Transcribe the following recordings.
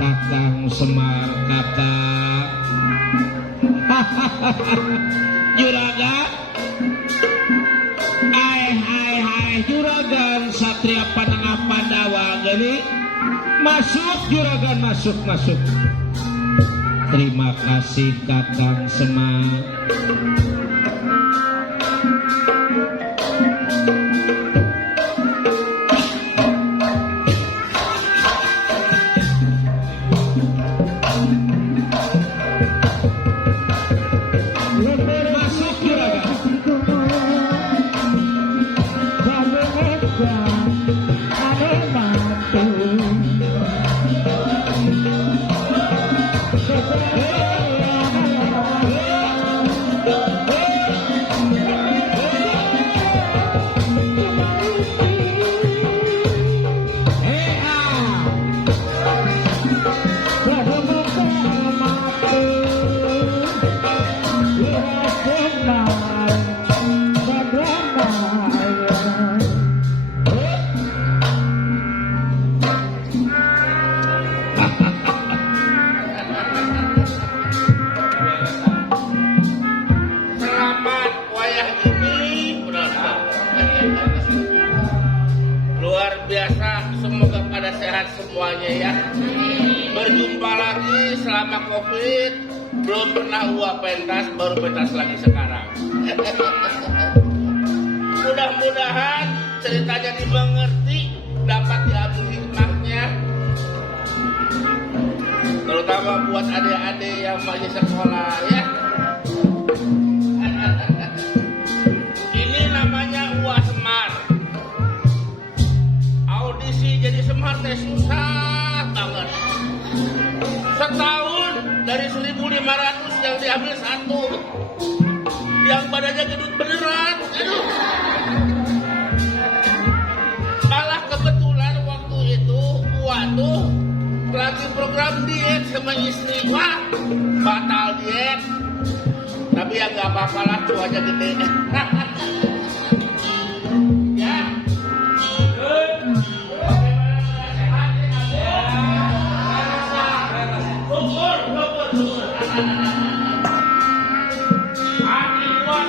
Kakang Semar kakak. Juragan. Hai juragan Satria Panengah Pandawa gini. Masuk juragan masuk. Terima kasih Kakang Semar. Semuanya ya, berjumpa lagi selama COVID. Belum pernah uap pentas, baru pentas lagi sekarang. Mudah-mudahan ceritanya dimengerti, dapat diambil hikmahnya, terutama buat adik-adik yang masih sekolah ya. Ini namanya UAS Semar. Audisi jadi Semar teh susah banget. Setahun dari 1.500 yang diambil satu, yang badannya gendut beneran. Aduh. Malah kebetulan waktu itu waduh lagi program diet sama istri. Wah, batal diet. Tapi ya gak apa-apa lah, cuaca gede. Ya.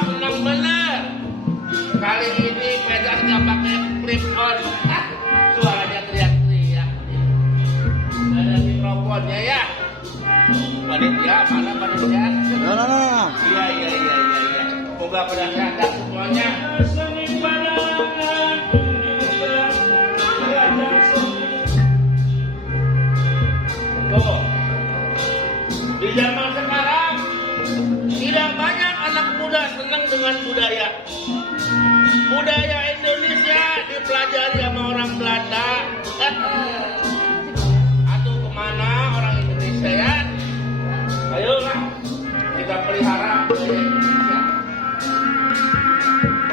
Senang bener. Kali ini pedasnya pakai flip on. Suaranya teriak-teriak. Ada mikrofonnya ya. Panitia, mana panitia? Nah. Iya. Semoga pada sadar semuanya. Tuh. Di zaman sekarang tidak banyak anak muda senang dengan budaya. Budaya Indonesia dipelajari sama orang Belanda. Atau kemana orang Indonesia ya? Ayolah kita pelihara budaya Indonesia.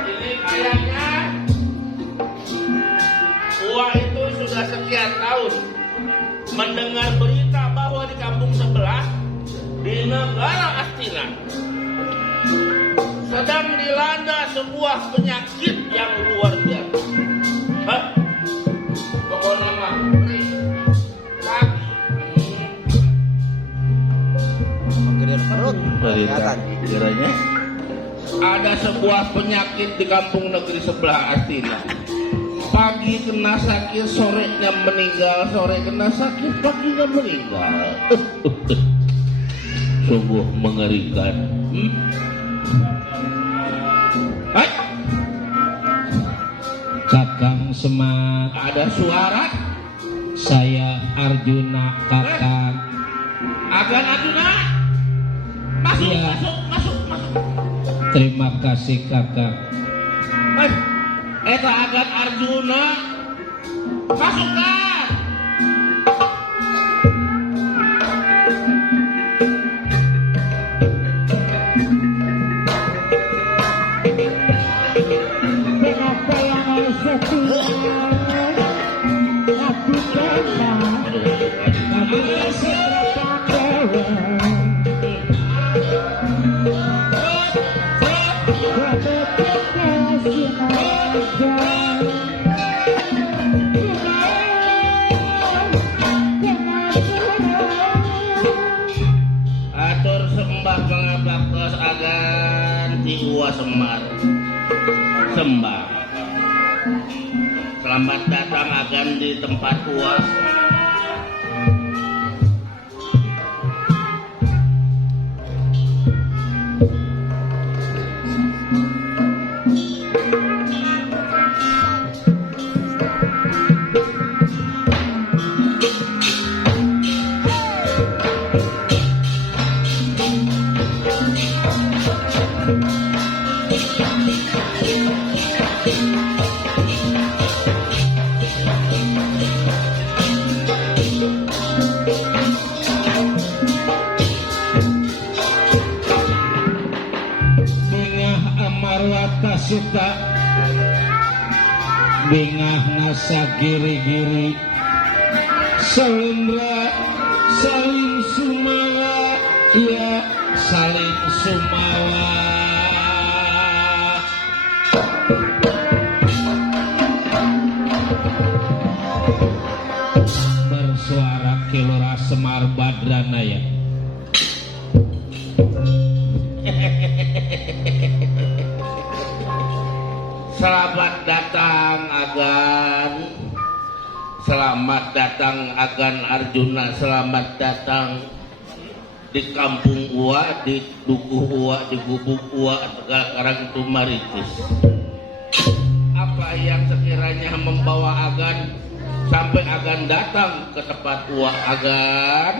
Ini kayaknya Wah itu sudah sekian tahun mendengar berita bahwa di kampung sebelah di negara Astina sedang dilanda sebuah penyakit yang luar biasa. Pokoknya mah dari kiranya ada sebuah penyakit di kampung negeri sebelah Astina. Pagi kena sakit, sorenya meninggal, sore kena sakit, paginya meninggal. Sungguh mengerikan. Hai. Kakang Semar, Ada suara? saya Arjuna kakang. Agan Arjuna? Masuk, Iya. masuk. Terima kasih kakang. Hai. Eta Agan Arjuna. Masukkan. Uwa Semar sembah. Selamat datang agan di tempat uas. Suka bingah nasa giri-giri selendra saling sumawa ya saling sumawa bersuara Kilora Semar Badranaya. Selamat datang Agan. Selamat datang Agan Arjuna. Selamat datang di kampung Uwa, di Dukuh Uwa, di Gubuk Uwa, Tegal Karang Tumaritis. Apa yang sekiranya membawa Agan sampai Agan datang ke tempat Uwa Agan?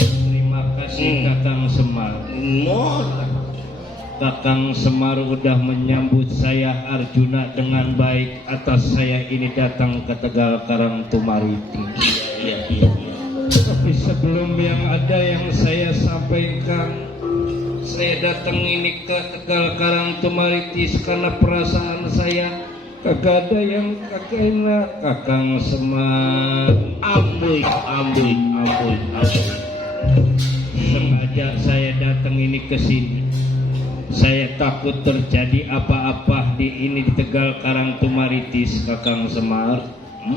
Terima kasih Kakang Semar. Kakang Semar udah menyambut saya Arjuna dengan baik atas saya ini datang ke Tegal Karang Tumaritis. Iya. Tapi sebelum yang ada yang saya sampaikan, saya datang ini ke Tegal Karang Tumaritis karena perasaan saya kagak ada yang kagak enak. Kakang Semar, Ambuy. sengaja saya datang ini ke sini. Saya takut terjadi apa-apa di Tegal Karang Tumaritis, Kakang Semar.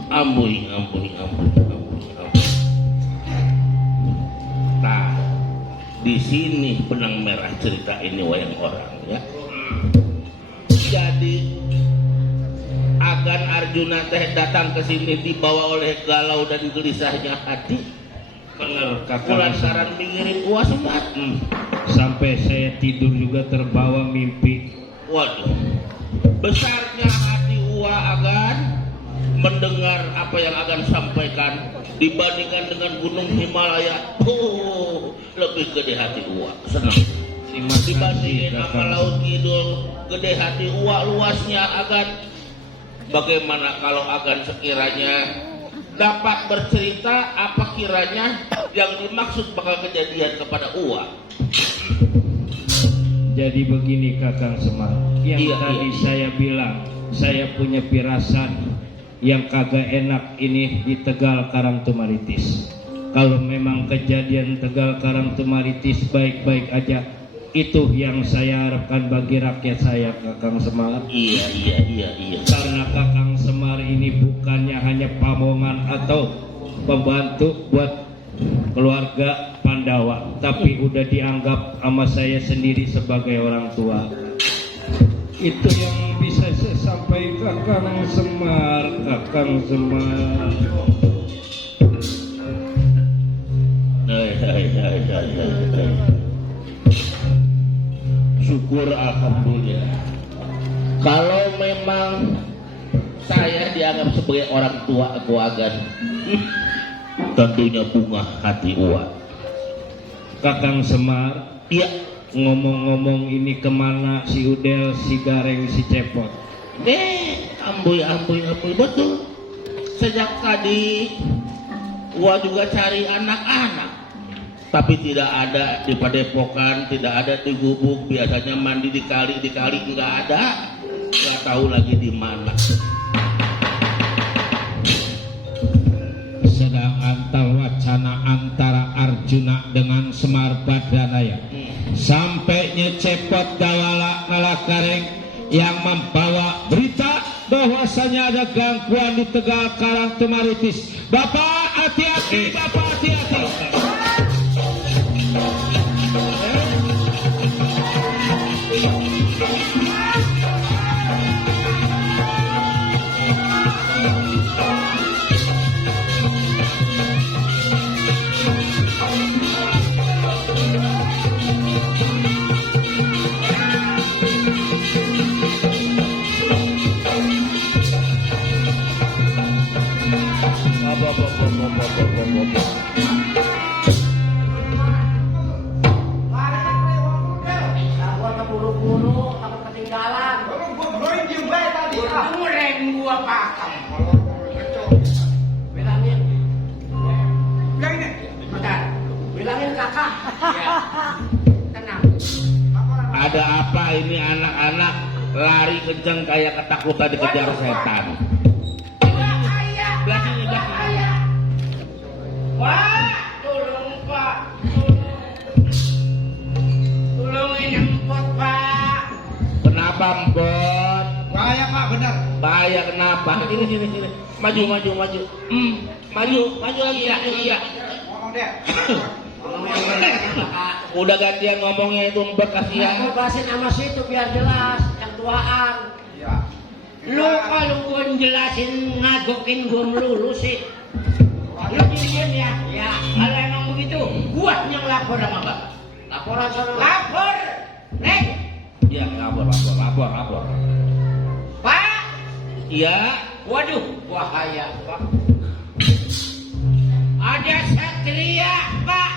Ambuy. Nah, di sini benang merah cerita ini wayang orang ya. Jadi Agan Arjuna teh datang ke sini dibawa oleh galau dan gelisahnya hati. Benar, Kakang Lantaran mengirim Uwa Semar. Sampai saya tidur juga terbawa mimpi. Waduh, besarnya hati Uwa Agan mendengar apa yang Agan sampaikan dibandingkan dengan Gunung Himalaya. Oh, lebih gede hati Uwa, senang. Dibandingin sama Laut Kidul, gede hati Uwa luasnya Agan. Bagaimana kalau Agan sekiranya dapat bercerita apa kiranya yang dimaksud bakal kejadian kepada Uwa? Jadi begini Kakang Semar, yang tadi saya bilang, saya punya firasat yang kagak enak ini di Tegal Karang Tumaritis. Kalau memang kejadian Tegal Karang Tumaritis baik-baik aja, itu yang saya harapkan bagi rakyat saya, Kakang Semar. Iya. Karena Kakang Semar ini bukannya hanya pamongan atau pembantu buat keluarga Pandawa, tapi udah dianggap sama saya sendiri sebagai orang tua. Itu yang bisa saya sampaikan, Kakang Semar. Syukur alhamdulillah. Kalau memang saya dianggap sebagai orang tua aku Agan, tentunya bunga hati Uwa. Kakang Semar, Iya, ngomong-ngomong ini kemana si Udel, si Gareng, si Cepot? ambuy betul. Sejak tadi Uwa juga cari anak-anak, tapi tidak ada di Padepokan, tidak ada di Gubuk. Biasanya mandi di kali nggak ada, nggak tahu lagi di mana. Sedang antar wacana antara Arjuna dengan Semar Badranaya. Sampainya Cepot Dawala Kalakareng yang membawa berita bahwasanya ada gangguan di Tegal Karang Tumaritis. Bapak hati-hati, Bapak hati-hati. Goreng gua pakam. Bilangin. Bilangin. Bentar. Bilangin kakak. Ya. Tenang. Ada apa ini anak-anak lari kenceng kayak ketakutan dikejar setan? Bahaya. Belakang. Bahaya. Pak, tolong Pak. Tolongin empot Pak. Kenapa Mbot? Bahaya Pak, benar. Bahaya kenapa? Sini. Maju. Maju lagi. Iya. Ngomong dia. Udah gantian ngomongnya itu Mbot kasihan. Aku bahasin sama situ biar jelas yang tuaan. Iya. Lu kalau gua jelasin ngagokin gua melulu sih. Lu diem ya. Ya, kalau emang begitu, gua yang lapor sama Bang. Laporan sama lapor. Nek. Iya, lapor. Pak. Iya. Waduh, bahaya, Pak. Ada satria, Pak.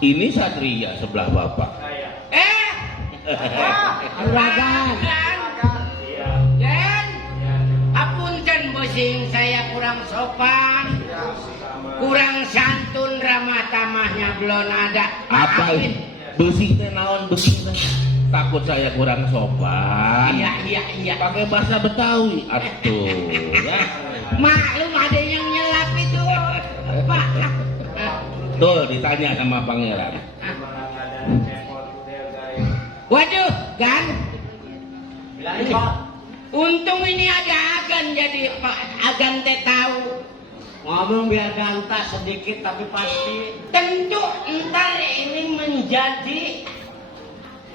Ini Satria sebelah Bapak. Juragan. Dan apunten bosing saya kurang sopan, kurang santun, ramah tamahnya belum ada. Apa Maafin. ini? Besi teh naon besi teh? Takut saya kurang sopan. Iya. Pakai bahasa Betawi. Atuh, ya. Maklum ada yang nyelap itu, Pak. Tuh ditanya sama pangeran. Waduh, Gan. Untung ini ada agan jadi Pak agan teh tahu. Ngomong biar gantah sedikit tapi pasti. Tentu entar ini menjadi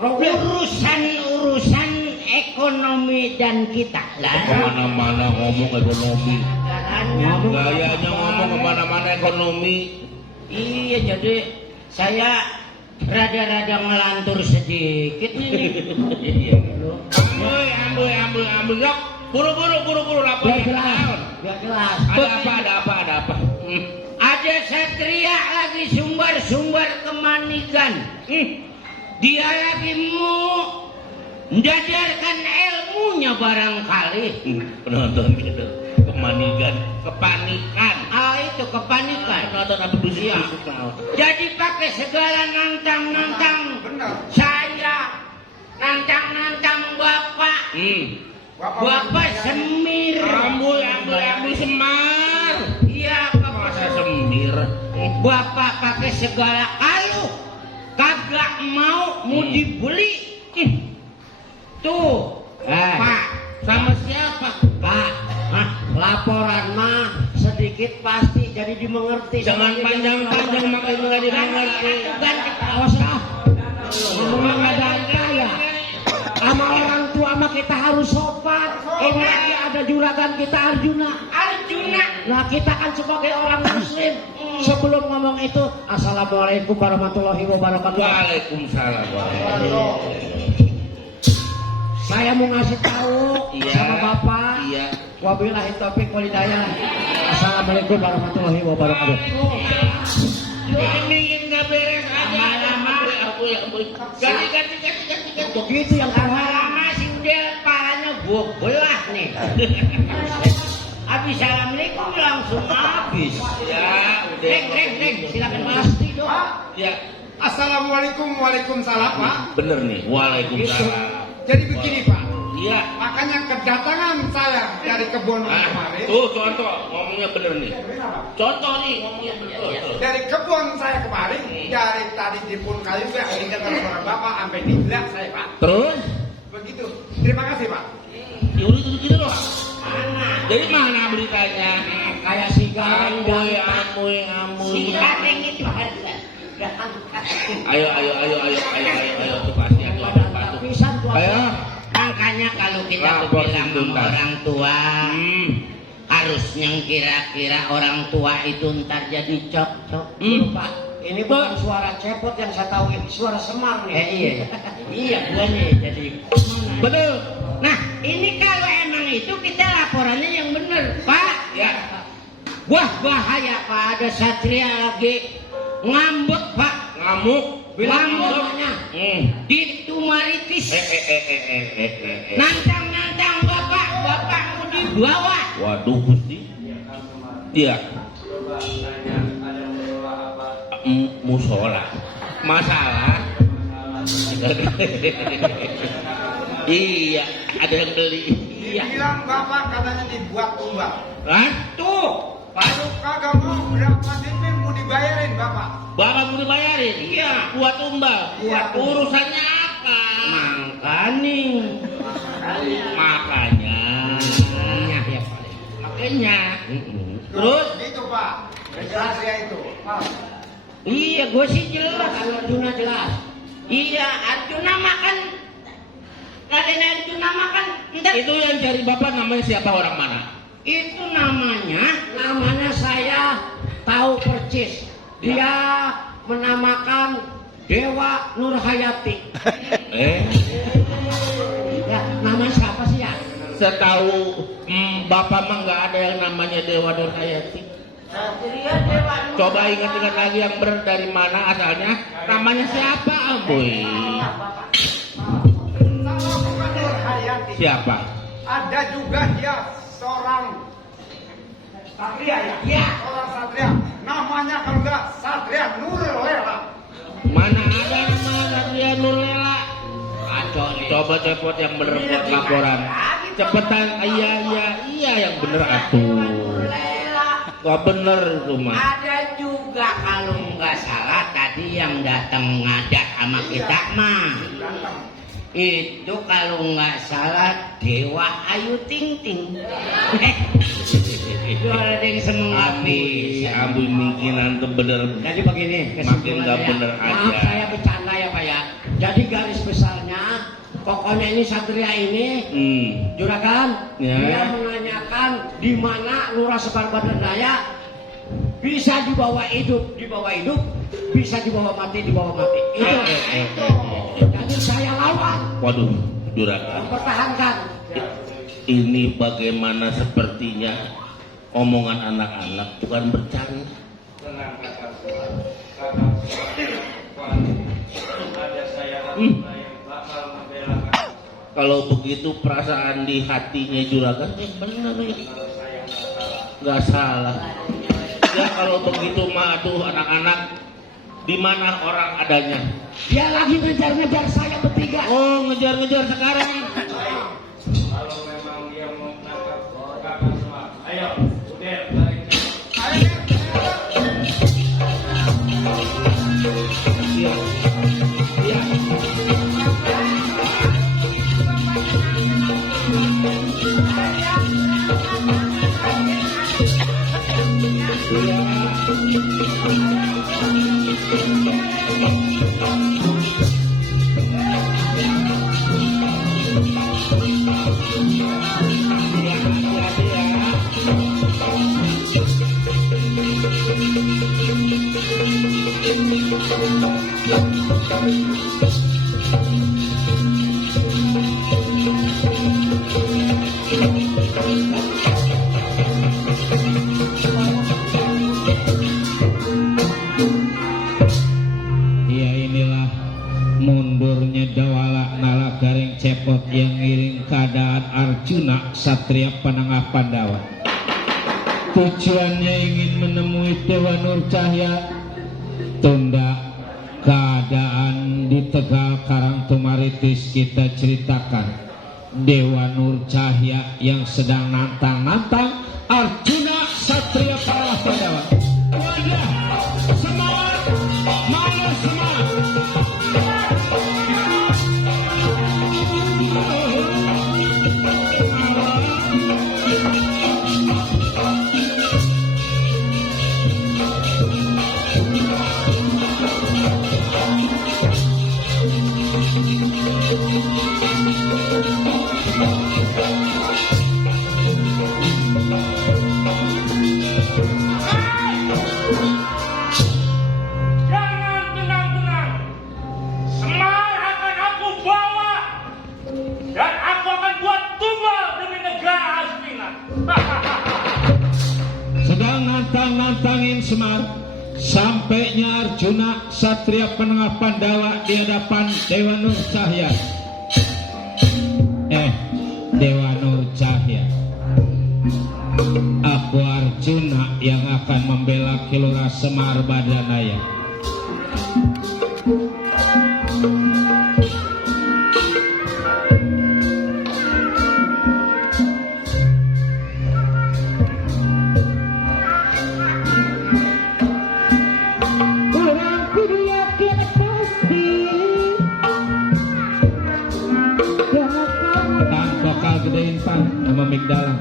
urusan ekonomi dan kita. Kemana-mana ngomong ekonomi. Ngomong Gayanya ngomong kemana-mana ekonomi. Iya, jadi saya rada-rada ngelantur sedikit nih. Ambil. Yuk, buru-buru lapor. Biar jelas. Ada apa? Ada satria lagi sumber kemanikan. Dia lagi mau mendadarkan ilmunya barangkali. Penonton gitu. Kepanikan. Itu kepanikan. Penonton apa berusia? Jadi pakai segala nantang-nantang. Saya nantang-nantang Bapak. Bapak semir. Ambil semar. Iya, Masa Bapak. semir. Bapak pakai segala kalau kagak mau dibeli. Tuh, Pak. Sama siapa? Pak, laporan mah sedikit pasti jadi dimengerti. Jangan panjang-panjang makin nggak dimengerti. Ganti awas ah. Ngomong nggak ada ya. Sama orang tua mah kita harus sopan. Ini lagi ada juragan kita Arjuna. Nah kita kan sebagai orang muslim. Sebelum ngomong itu, assalamualaikum warahmatullahi wabarakatuh. Waalaikumsalam. Saya mau ngasih tahu sama Bapak. Iya. Wabillahi taufik wal hidayah. Assalamualaikum warahmatullahi wabarakatuh. Ini nggak beres aja. Lama-lama. Ganti. Begitu yang lama si Udel paranya gua belah nih. Habis assalamualaikum langsung habis. Ya, udah. Reng, silakan pasti dong. Ya, Assalamualaikum, waalaikumsalam Pak. bener nih. Waalaikumsalam. Jadi begini Pak, Iya. makanya kedatangan saya dari kebun kemarin. Tuh contoh ngomongnya bener nih. Contoh nih ngomongnya betul. Dari kebun saya kemarin, dari tadi di pun kayu saya dengar suara Bapak sampai di belakang saya Pak. Terus? Begitu. Terima kasih Pak. Ya udah gitu doang. Mana? Jadi mana beritanya? Kayak si Gareng dan si Amuy. Gareng itu harga. Ayo tuh pasti atuh. Pisan tuh. Ayo. Makanya kalau kita tuh Lapor bilang tuntas. sama orang tua, harusnya kira-kira orang tua itu ntar jadi cok-cok. Pak, ini bukan suara cepot yang saya tahu, ini suara semar nih. Iya, gua nih jadi. Betul. Nah, ini kalau emang itu kita laporannya yang benar, Pak. Ya. Wah, bahaya Pak, ada satria lagi ngambek, Pak. Ngamuk. Ngambeknya di Tumaritis. Nantang Bawa. Waduh Gusti. Iya. Musola. Masalah. Iya, ada yang beli. Iya. Bilang bapak katanya dibuat tumbal. Hah? Tuh. Kalau kagak mau berapa DP mau dibayarin bapak? Bapak mau dibayarin? Iya. Buat tumbal. Buat Urusannya apa? Makanya. Ya, ya paling. Makanya. Terus? Itu pak. Jelas ya itu. Iya, gue sih jelas. Kalau Arjuna jelas. Iya, Arjuna makan. Raden Arjuna makan. Itu yang cari bapak namanya siapa, orang mana? Itu namanya saya tahu percis. Dia menamakan Dewa Nurhayati. Ya, namanya siapa sih ya? Setahu bapak mah nggak ada yang namanya Dewa Nurhayati. Satria Dewa Nurhayati. Coba ingat-ingat lagi yang benar dari mana asalnya. Namanya siapa, Amboy? Kalau bukan Nurhayati. Siapa? Ada juga dia seorang satria ya? Iya. Seorang satria. Namanya kalau enggak Satria Nurlela. Mana ada nama Satria Nurlela? Coba cepet yang bener buat laporan. Cepetan, iya yang bener atuh. Gak bener itu mah. Ada juga kalau nggak salah tadi yang datang ngadat sama kita mah. Itu kalau nggak salah Dewa Ayu Ting Ting. Itu ada yang seneng Ambil mungkinan tuh bener. Jadi begini, Makin nggak bener maaf aja. saya bercanda ya Pak ya. Jadi garis besarnya, pokoknya ini satria ini, juragan, Ya. dia menanyakan di mana Lurah Sekar Badardaya bisa dibawa hidup, bisa dibawa mati. Itu. Jadi saya lawan, Waduh, juragan. mempertahankan. Ini bagaimana sepertinya omongan anak-anak, bukan bercanda. Kalau begitu perasaan di hatinya juragan benar ya, nggak salah. Ya kalau begitu mah tuh anak-anak, di mana orang adanya? Dia lagi ngejar-ngejar saya bertiga. Oh, ngejar-ngejar sekarang. Kalau memang dia mau menangkap kakak semua, ayo, udah balik. Iya. Iya. Ya inilah mundurnya Dawala Nala Garing Cepot yang ngiring keadaan Arjuna Satria Panangah Pandawa. Tujuannya ingin menemui Dewa Nur Cahya. Tunda keadaan di Tegal Karang Tumaritis kita ceritakan. Dewa Nur Cahya yang sedang nantang-nantang Arjuna Satria Panangah Pandawa. Wajah semangat, mana semangat. Jangan tenang-tenang. Semar akan aku bawa dan aku akan buat tumbal demi negara Hastina. Sedang nantang-nantangin Semar, sampainya Arjuna Satria Panangah Pandawa di hadapan Dewa Nur Cahya. Dewa Nur Cahya, Kilurah Semar Badranaya. Orang kudu yakin pasti Tan vokal gedein pan sama migdalang.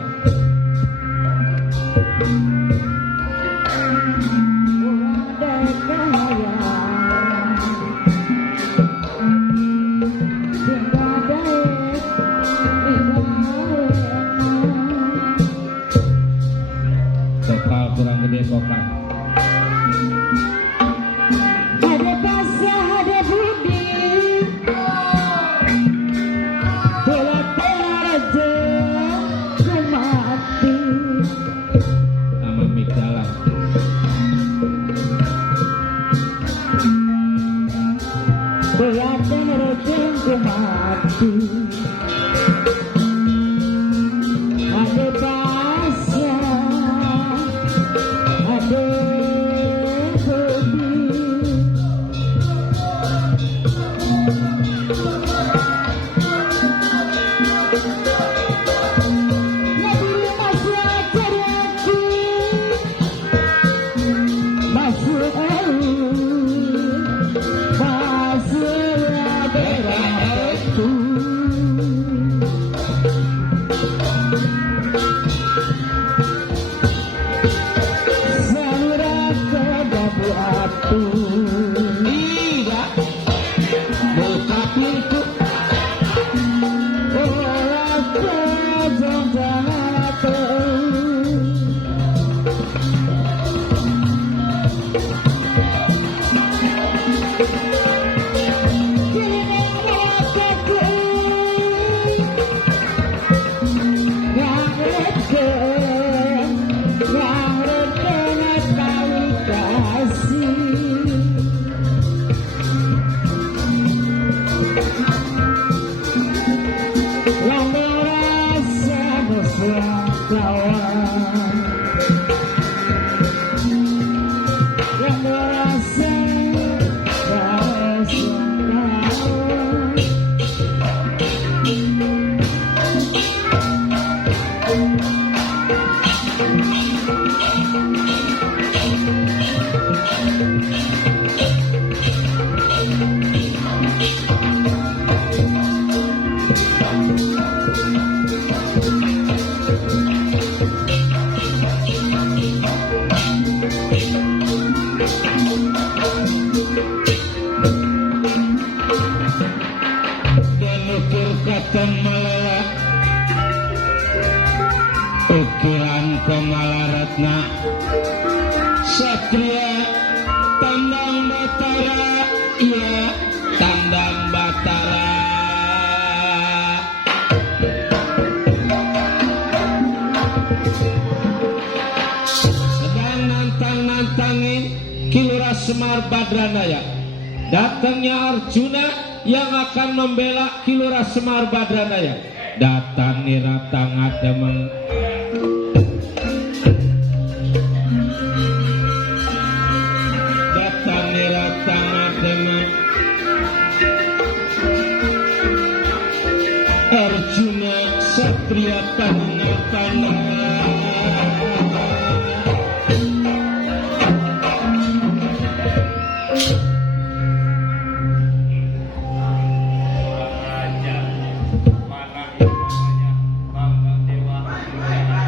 Vokal kurang gede vokal. ada pasya ada budi telah raja mati Sama migdalang. telah raja mati ada pasya ada budi Iya. Buka pintu. Denukir katan malala ukiran Kamalaratna Satria Tandang Batara. Iya, Tandang Batara. Sedang nantang-nantangin Kilurah Semar Badranaya. Datangnya Arjuna yang akan membela Kilurah Semar Badranaya. Datang Niratanga Damang. Datang Niratanga Damang. Arjuna Satria Tandang. Raja, mana itu namanya Bambang Dewa Nurjaya.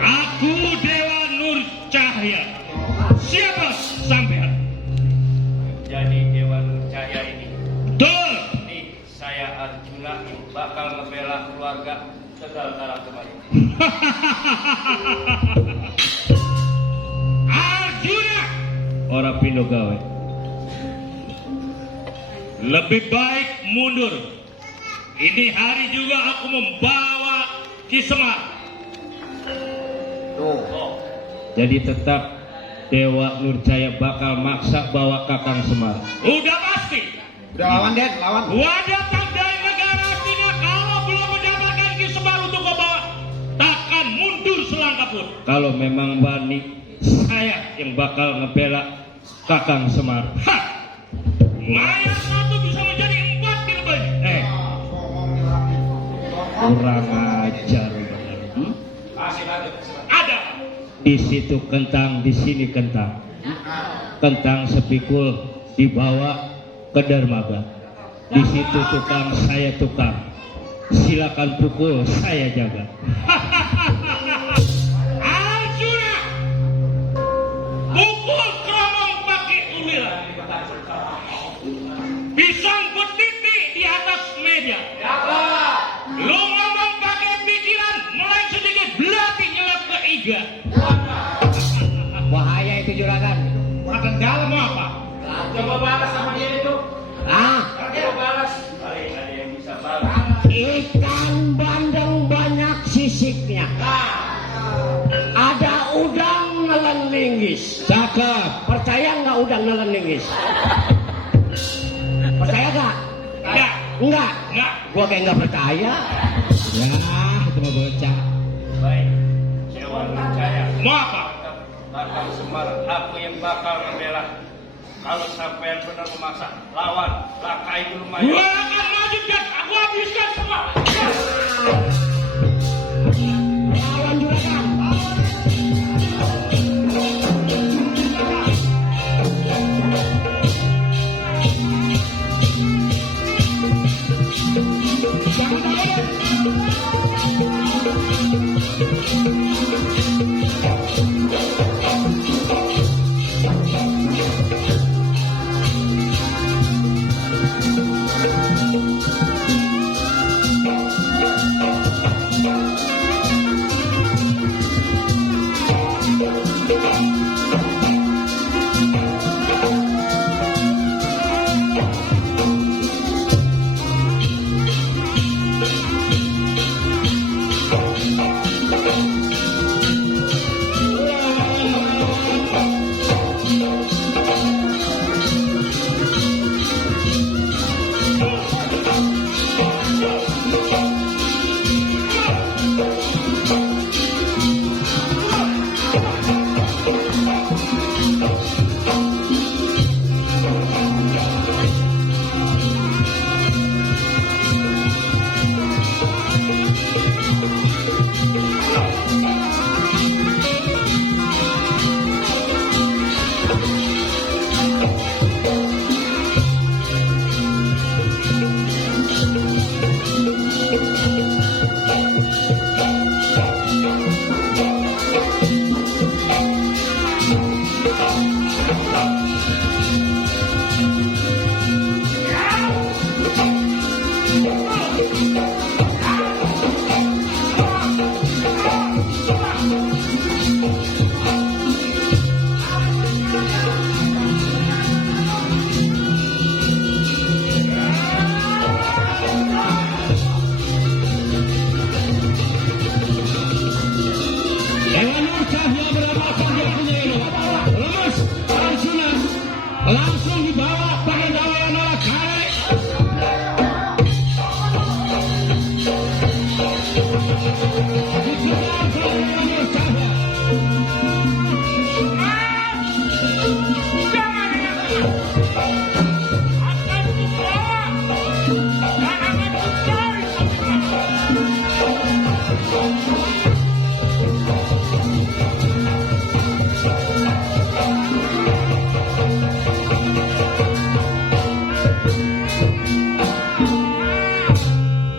Aku Dewa Nur Cahya. Siapa sampean? Jadi Dewa Nurjaya ini, Betul. nih saya Arjuna bakal ngebela keluarga Tegal Karang kemarin. Arjuna. Orang Pindo gawe. Lebih baik mundur. Ini hari juga aku membawa Ki Semar. Jadi tetap Dewa Nurjaya bakal maksa bawa Kakang Semar. Udah pasti. Udah lawan Den, lawan. Gua datang dari ampun. Kalau memang Bani, saya yang bakal ngebela Kakang Semar. Hah, mayat satu bisa menjadi 4 kilo baju. Kurang ajar bener. Ada. Di situ kentang, di sini kentang. Kentang sepikul dibawa ke dermaga. Di situ tukang, saya tukang. Silakan pukul, saya jaga. Arjuna, pukul keromong pakai ulilan. Pisang berdiri di atas meja. Lu ngomong pakai pikiran, mulai sedikit belati nyelap ke iga. Bahaya itu juragan. Makan dalam mau apa? Coba balas sama dia itu. Ah, Balas. Ada yang bisa balas. ikan bandeng banyak sisiknya. Ada udang nelen linggis. Cakep. Percaya nggak udang nelen linggis? Percaya nggak? Enggak. Enggak. Enggak. Gua kayak nggak percaya. Ya, itu mah bocah. Baik, Dewan percaya. Mau apa? Kakang Semar, aku yang bakal membela. Kalau sampai benar memaksa, lawan, lakai dulu Gua maju. akan maju dan aku habiskan semua. Lawan juragan. Langsung dibawa pakai dawalan olah kare.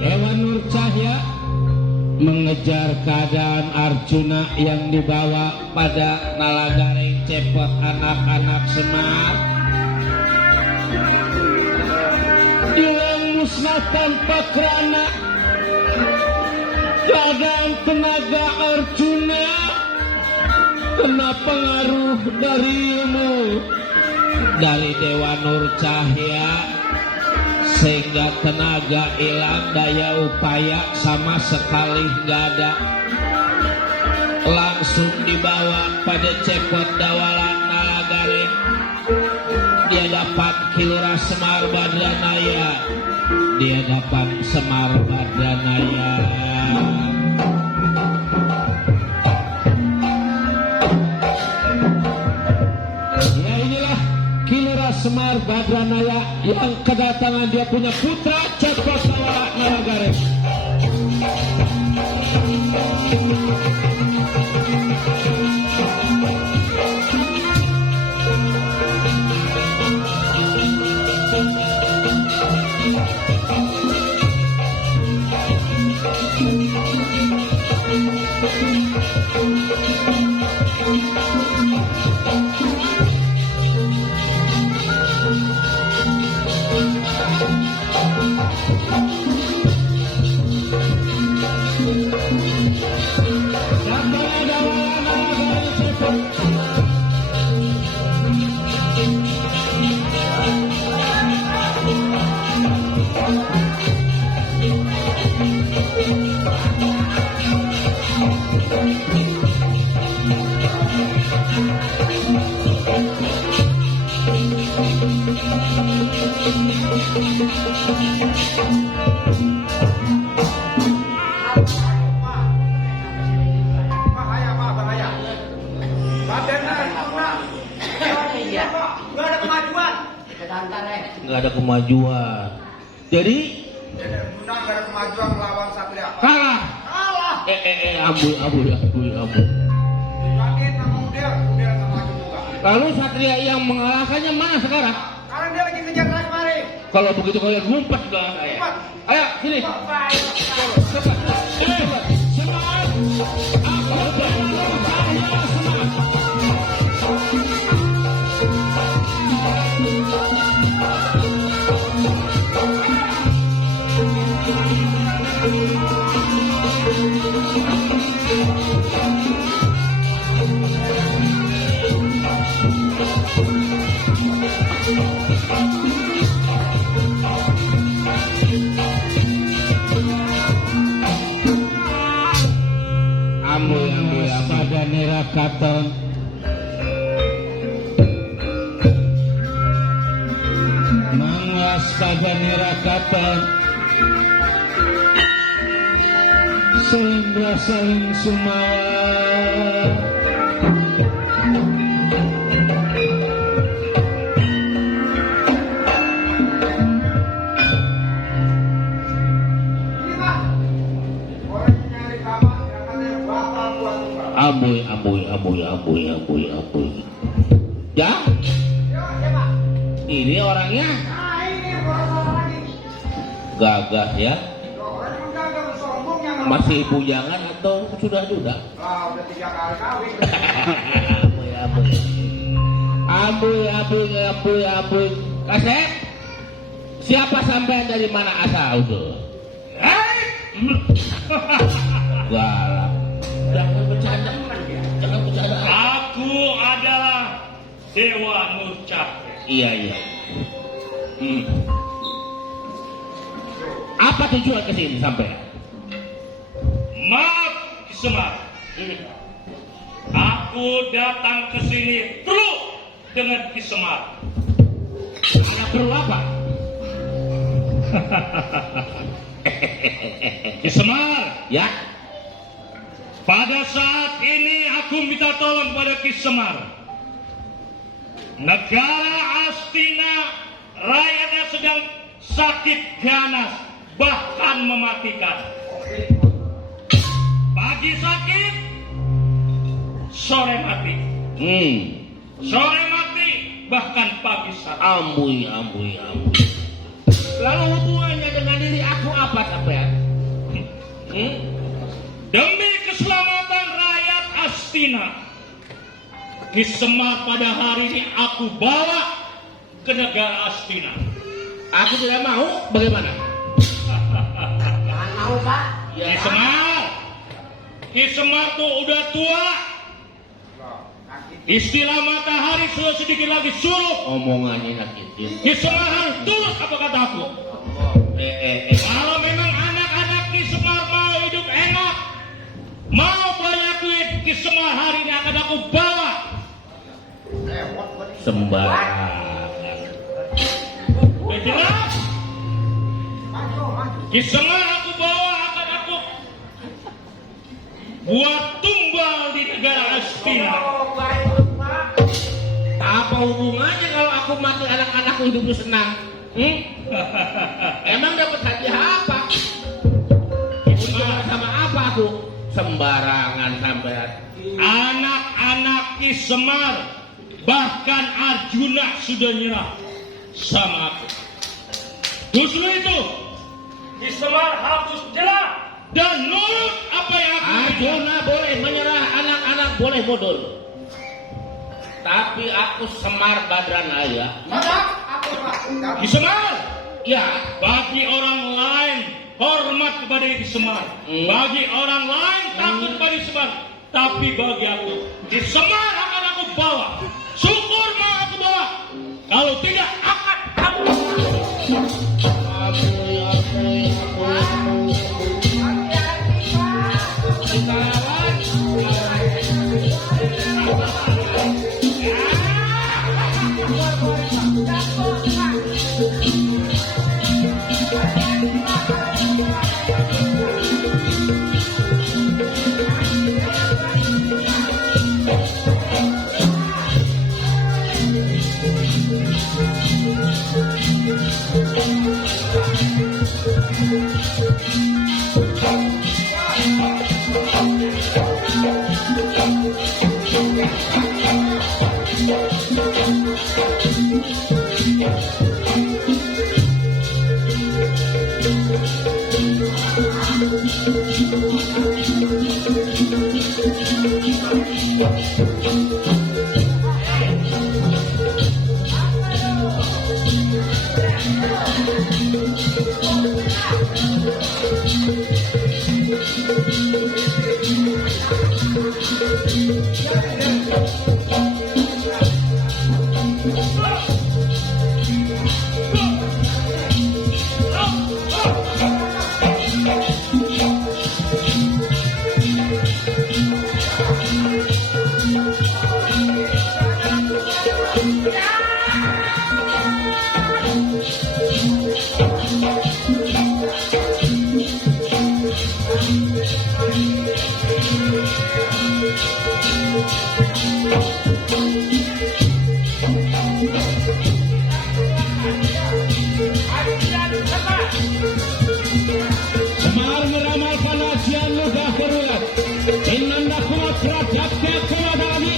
Dewa Nur Cahya mengejar keadaan Arjuna yang dibawa pada nalagareng cepot anak-anak Semar. Dilang musnahkan pakrana keadaan tenaga Arjuna kena pengaruh dari ilmu dari Dewa Nur Cahya sehingga tenaga hilang, daya upaya sama sekali nggak ada. Langsung dibawa pada cepot dawalan nalagareng di hadapan Kilurah Semar Badranaya, di hadapan Semar Badranaya. inilah Kilura Semar Badranaya yang kedatangan dia punya putra Cakrawala Naragares. Bahaya, Pak, bahaya. Badan Arjuna. Iya. Nggak ada kemajuan. Nggak ada kemajuan. Jadi Badan Arjuna nggak ada kemajuan melawan Satria. kalah. Kalah. Ampun. Yakin sama Udel nggak maju juga. Lalu Satria yang mengalahkannya mana sekarang? Sekarang dia lagi ngejar keras kemari. Kalau begitu kalian ngumpet ke saya. Cepat. Ayo sini. Cepat. Semangat. Aku berani semangat. Ambul pada nerakaton. Mangwas pada nerakaton. Sehingga saling sumawa. Abuy. Ya? Ini orangnya gagah ya? Masih bujangan atau sudah? Udah 3 kali kawin. Abuy. Kasep, siapa sampai dari mana asal tuh? Galak. Jangan bercanda. Aku adalah Dewa Nurcak. Iya. Apa tujuan kesini sampai? Maaf, Ki Semar. Aku datang ke sini perlu dengan Ki Semar. Ada perlu apa? Ki Semar, Ya, pada saat ini aku minta tolong pada Ki Semar. Negara Astina, rakyatnya sedang sakit ganas, bahkan mematikan. Pagi sakit, sore mati. Sore mati, bahkan pagi sakit. ambuy. Lalu hubungannya dengan diri aku apa sampai? Demi keselamatan rakyat Astina, Ki Semar pada hari ini aku bawa ke negara Astina. Aku tidak mau. Bagaimana? Jangan mau, Pak. Ki Semar tuh udah tua. Istilah matahari sudah sedikit lagi surup. Omongannya nakitin. Ki Semar harus turut apa kataku. Kalau memang anak-anak Ki Semar mau hidup enak, mau banyak duit, Ki Semar hari ini akan aku bawa. Sembarangan. Udah jelas? Ki Semar aku bawa akan aku buat tumbal di negara Astina. Apa hubungannya kalau aku mati anak-anakku hidupnya senang? Emang dapat hadiah apa? Untung sama apa aku? Sembarangan sampean. Anak-anak Ki Semar, bahkan Arjuna sudah nyerah sama aku. Justru itu, Ki Semar harus jelas dan nurut apa yang aku minta. Arjuna boleh menyerah, anak-anak boleh mundur. Tapi aku Semar Badranaya. Ki Semar, Ya, bagi orang lain hormat kepada Ki Semar, bagi orang lain takut pada Ki Semar, tapi bagi aku Ki Semar akan aku bawa. Syukur mau aku bawa. Kalau tidak akan aku. Semar meramal panasian ludah berulat. Inanda kuat beradabnya kumadami.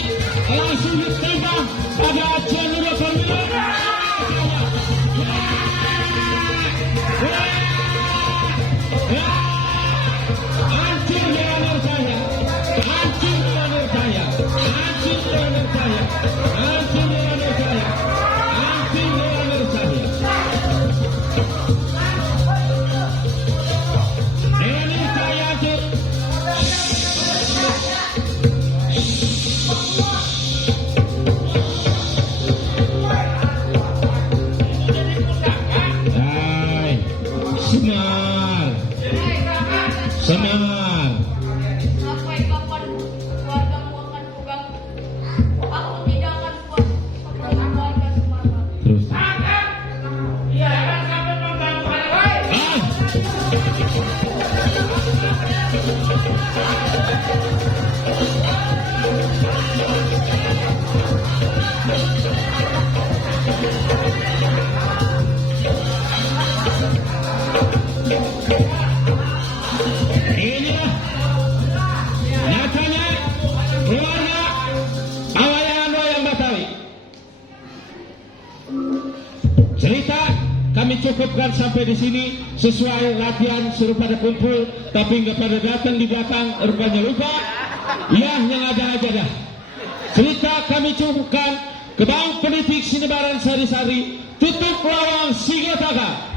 Langsung ditembak pada ajian ludah berulat. Hancur dengan saya. Hancur dengan saya. Hancur dengan saya. Hancur dengan saya. Hancur dengan saya. Ini saya tuh. Hai, Semar. Semar. Sampai kapan keluargamu akan pegang? Aku tidak akan kuat sama keluarga Semar. Terus. Inilah nyatanya keluarga Awayangan Wayang Batawi. Cerita kami cukupkan sampai di sini. Sesuai latihan suruh pada kumpul, tapi nggak pada datang di belakang, rupanya lupa. Ya, yang ada aja dah. Cerita kami cukupkan. Kebang Politik Sinebaran Sari-Sari tutup lawang Singataka.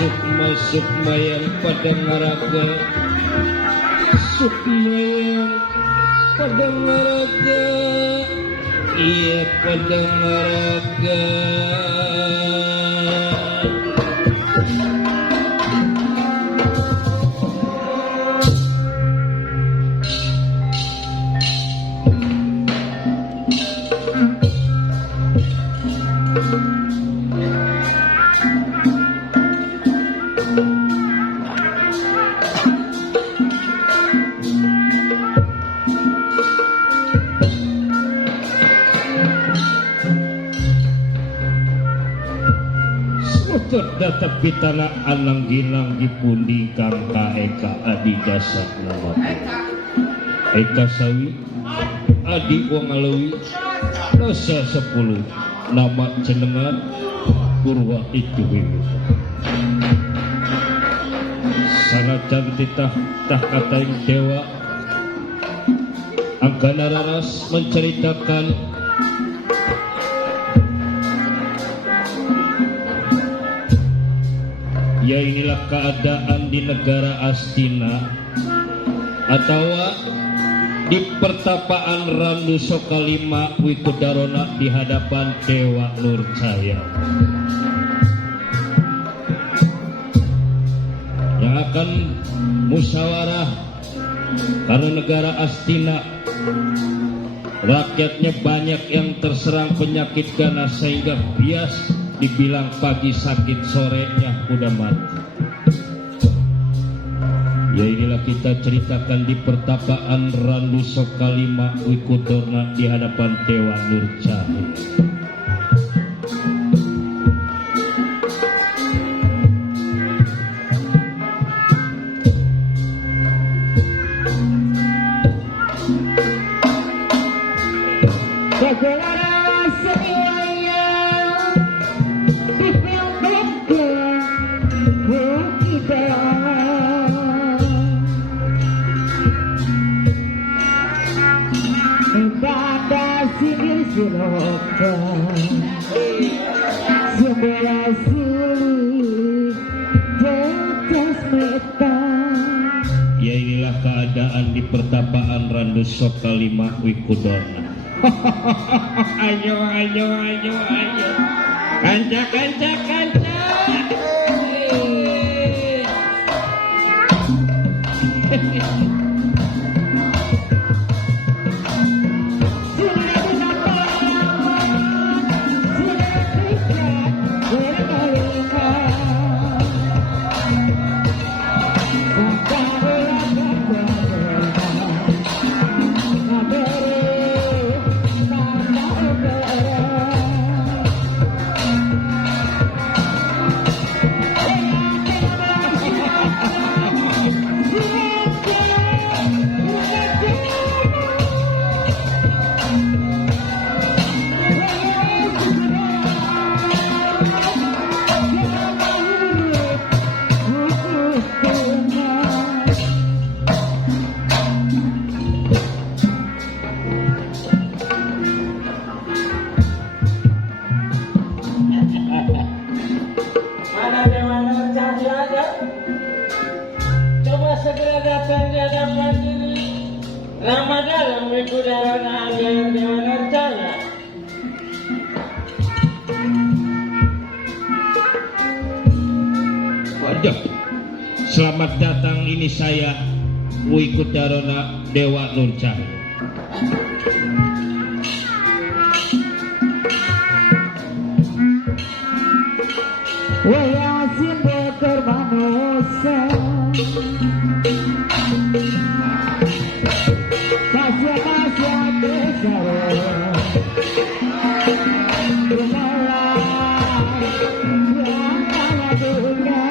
masuk mayang pada ngaraga, suk mayang pada ngaraga, iya pada ngaraga. Terdata pitana anang ginang dipundi kang kaeka adi dasar nama Eka Sawi adi wong alawi dosa 10 nama jenengan Purwa itu sanajan titah tah katain dewa Anggana Raras menceritakan ya inilah keadaan di negara Astina atau di pertapaan Randu Sokalima Wikudarona di hadapan Dewa Nurjaya yang akan musyawarah karena negara Astina rakyatnya banyak yang terserang penyakit ganas sehingga bias dibilang pagi sakit sorenya udah mati. Ya inilah kita ceritakan di pertapaan Randu Sokalima Wikudarona di hadapan Dewa Nurjaya. Ya inilah keadaan di pertapaan Randu Sokalima Wikudarona. Ayo kanca. Ramadhan Wikudarona agar Dewa Nurjaya. Waduh, selamat datang, ini saya Wikudarona Dewa Nurjaya. Wayasin Beker Manusa Pasya Besaro Rumalah Yang kalah dunia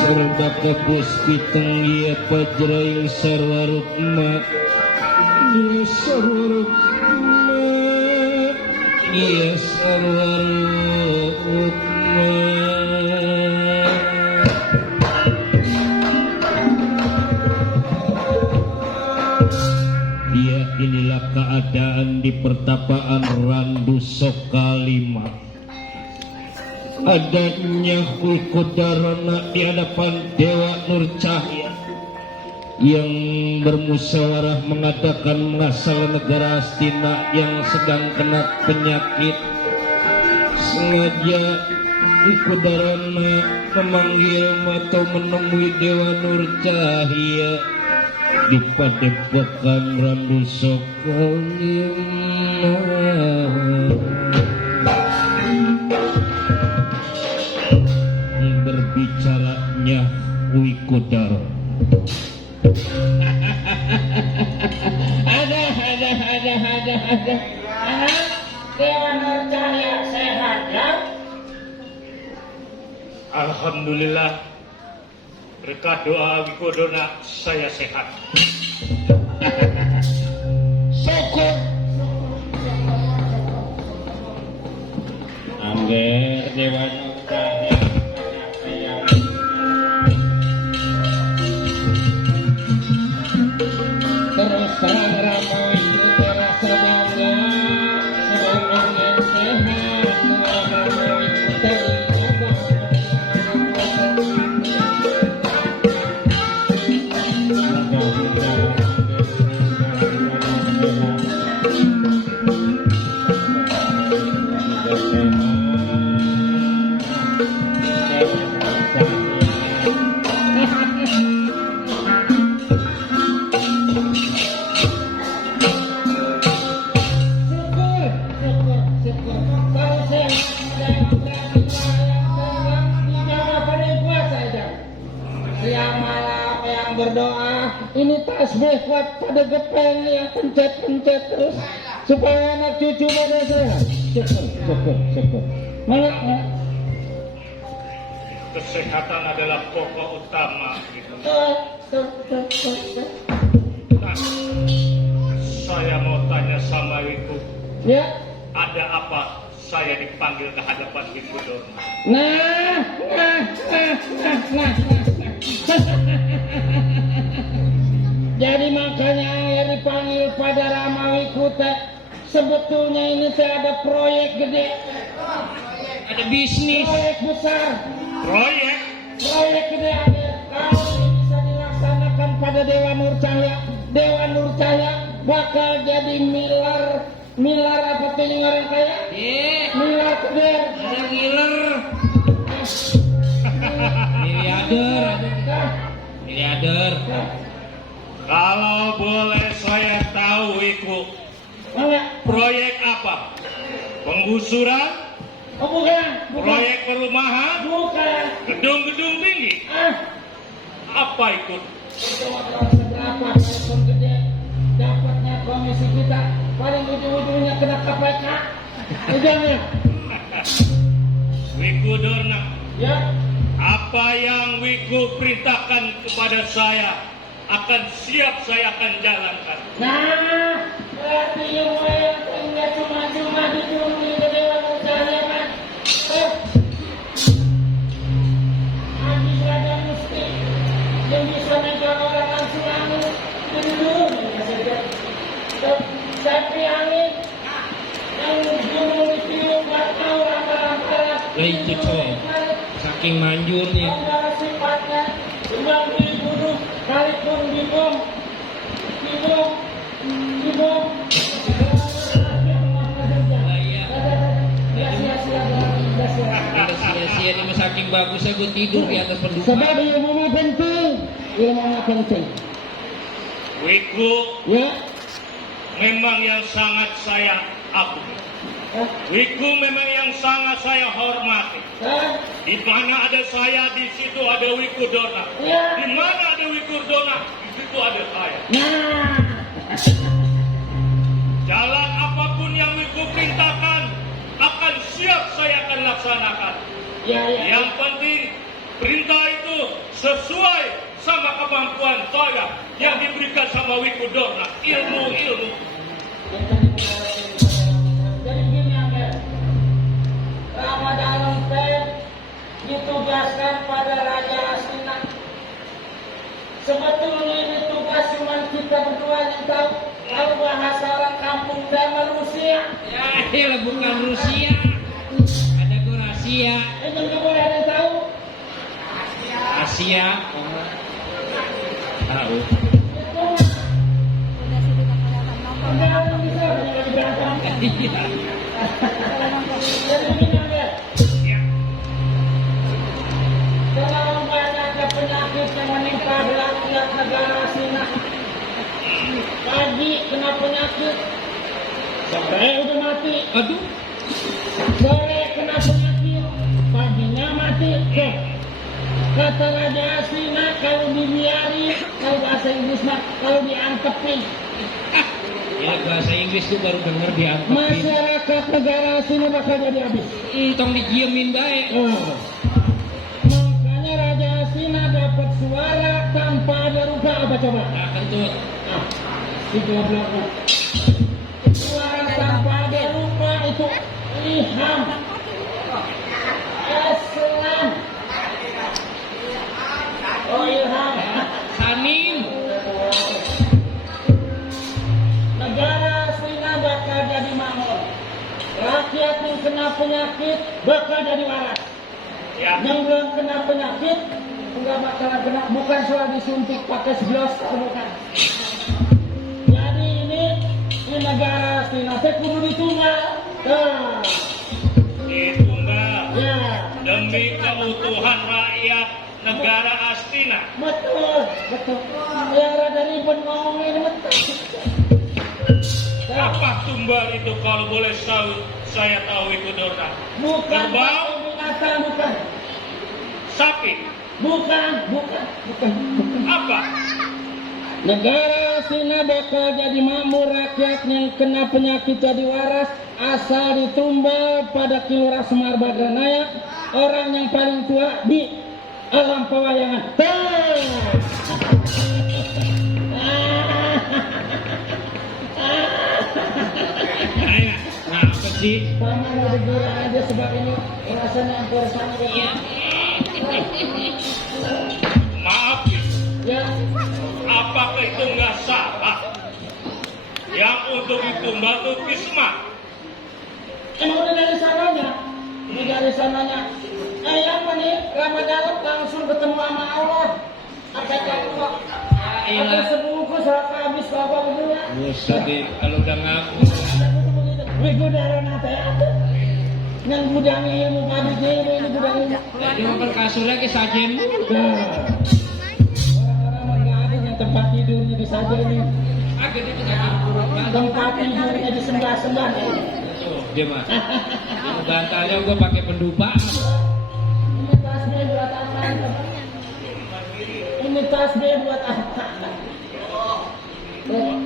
Serba kebus piteng iya pajraing sarwarukma iya sarwarukma iya sarwarukma. Ya inilah keadaan di pertapaan Randu Sokalimat. Adanya Kudarana di hadapan Dewa Nur Cahya yang bermusyawarah mengadakan mengasal negara Astina yang sedang kena penyakit. Sengaja Kudarana memanggil atau menemui Dewa Nur Cahya di padepokan Randu Sokalimat. Berbicaranya Wikudara. Ada. Dewa Nur Cahya sehat ya? Alhamdulillah, berkat doa Wikodona saya sehat. Syukur. Angger Dewa Nur Cahya. Terus terang ramai itu terasa bangga. Sedang ingin sehat, ramai itu terikat. Berdoa ini tasbih kuat pada gepeng yang pencet terus supaya anak cucu pada sehat. Syukur. Mana? Kesehatan adalah pokok utama. Nah, saya mau tanya sama Wiku, Ya. ada apa saya dipanggil ke hadapan Wikudona? Nah. Jadi makanya saya dipanggil pada Ramawi Kuta. Sebetulnya ini saya ada proyek gede. Ada bisnis. Proyek besar. Proyek? Proyek gede ada. Kalau ini bisa dilaksanakan pada Dewa Nur Cahya. Dewa Nur Cahya bakal jadi milar apa tuh yang orang kaya? Milar gede. Ada ngiler. Miliarder. Kalau boleh saya tahu Wiku, proyek apa? Penggusuran? Oh bukan. Proyek perumahan? Bukan. Gedung-gedung tinggi? Apa itu? Seberapa walaupun gede dapatnya komisi kita paling ujung-ujungnya kena KPK. Jangan. Wiku Dorna, Ya. apa yang Wiku perintahkan kepada saya akan siap saya akan jalankan. Nah, berarti yang enggak cuma-cuma dicuri ke dewan usahanya kan. Habis Raja Musti yang bisa megang orang langsung anu dulu saja. Tapi angin yang gunung itu nggak tahu rambara-rambara. Lah itu coy, saking manjurnya. Antara sifatnya cuma dibunuh, sekalipun dibom. Lah iya. Sia-sia. Kalau sia-sia ini mah saking bagusnya gue tidur di atas pendupa. Sebab ilmu penting. Wiku Ya. memang yang sangat saya akui. Wiku memang yang sangat saya hormati. Di mana ada saya, di situ ada Wiku Dorna. Ya. Di mana ada Wiku Dorna, di situ ada saya. Nah. Jalan apapun yang Wiku perintahkan akan siap saya akan laksanakan. Ya. Yang penting perintah itu sesuai sama kemampuan saya yang diberikan sama Wiku Dorna, ilmu. Jadi gini Amir, Ramadan ditugaskan pada Raja Astina. Sebetulnya ini tugas cuma kita berdua yang tahu. Kalau bahasa orang kampung dan Rusia. Ya, lah bukan Rusia. Ada gue rahasia. Ini nggak boleh ada yang tahu. Asia. Tahu. Itu nggak ada yang bisa dari belakang. Iya. Jadi gini Amir. Ya. Terlalu banyaknya penyakit yang menimpa rakyat negara Cina. Pagi kena penyakit, sore udah mati. Aduh. Sore kena penyakit, paginya mati. Kata Raja Cina kalau dibiari, kalau bahasa Inggris mah kalau diantepin. Ya bahasa Inggris tuh baru denger diangkepin. Masyarakat negara Cina bakal jadi habis. Tong dijiemin baik. Makanya Raja Cina dapat suara tanpa ada rupa apa coba? Nah, kentut. Di gobloknya. Suara tanpa ada rupa itu ilham. Islam. Oh ilham. Saning. Negara Cina bakal jadi makmur. Rakyat yang kena penyakit bakal jadi waras. Ya. Yang belum kena penyakit enggak bakal kena, bukan soal disuntik pakai seblos, bukan. Jadi ini negara Cina saya kudu ditunggal. Ditunggal Ya, demi keutuhan rakyat negara Astina. betul. Yang rada ribet ngomong ini betul. Apa tumbal itu kalau boleh tahu saya tahu Wiku Dorna? Bukan Kerbau? binatang, bukan. Sapi? Bukan. Apa? Negara Cina bakal jadi makmur, rakyat yang kena penyakit jadi waras asal ditumbal pada Kilurah Semar Badranaya, orang yang paling tua di alam pewayangan. Nah, apa sih? Paman udah gila aja sebab ini rasanya yang kurang ya. Maaf, Ya, apakah itu nggak salah? Yang untuk ditumbal itu Kisma. emang udah dari sananya. Ini dari sananya. Apa nih? Ramadan langsung ketemu sama Allah. Apa Allah? Aku sebungkus habis bapak berdua. Buset deh, kalau udah ngaku. Wiku darana teh yang gudang ilmu pabrik ini gudang ilmu. Jadi mau kasur lagi sajen. Orang-orang nggak ada yang tempat tidurnya di saja ini. Agak itu sajen. Tempat tidurnya di sembah-sembah. Tuh, dia mah. Ini bantalnya gua pakai pendupa. Ini tasnya buat apa? Ini tasnya buat apa?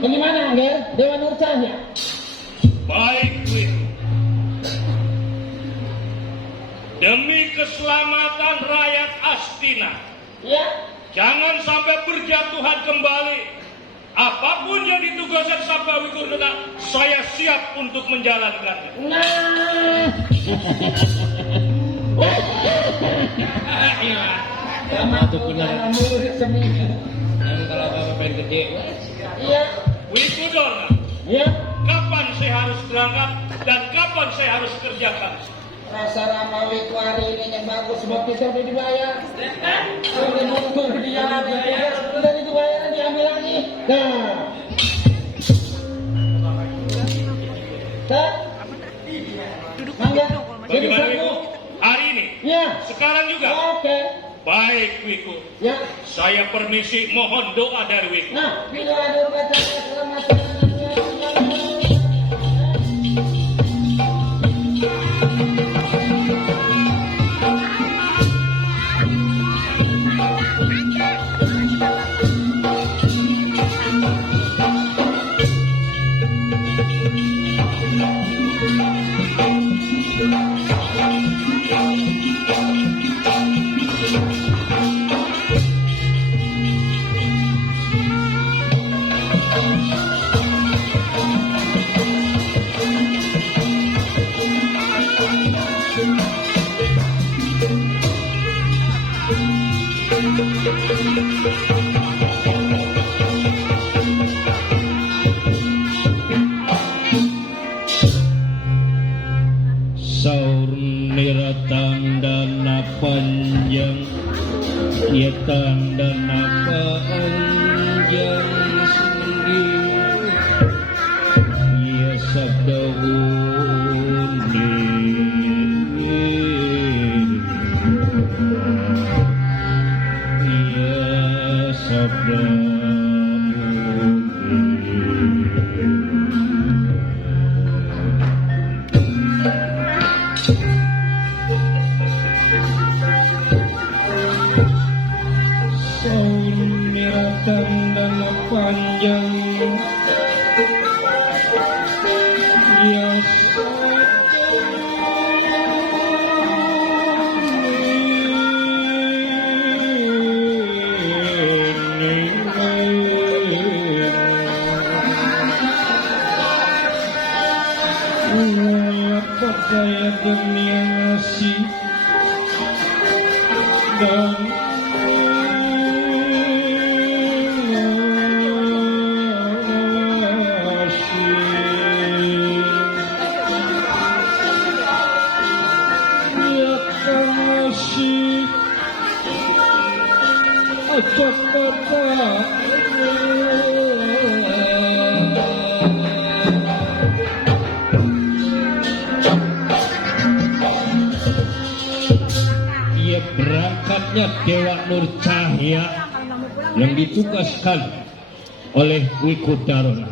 Bagaimana, Angger? Dewa Nur Cahya? Baik, Wiku. Demi keselamatan rakyat Astina, Ya. jangan sampai berjatuhan kembali. Apapun yang ditugaskan Sabda Wiku Nena, saya siap untuk menjalankannya. Nah. Sama tuh benar. Murid seni. Kalau bapak pengen gede, Iya. Wiku Dorna, Ya. kapan saya harus berangkat dan kapan saya harus kerjakan? Rasa Ramawi ku hari ini yang bagus sebab kita udah dibayar. Udah nunggu di jalan ya. Udah dibayar diambil lagi. Nah. Nah. Mangga. Bagaimana Wiku? Hari ini? Ya. Sekarang juga? Oke. Baik Wiku. Ya. Saya permisi mohon doa dari Wiku. Nah, bila ada kata keselamatan saur niratandana panjang, ya tandana panjang sendiri, ya sabda undi, ya sabda undi. Tandana panjang ya saya dunia ngasih dan ia berangkatnya Dewa Nur Cahya yang ditugaskan oleh Wiku Darona.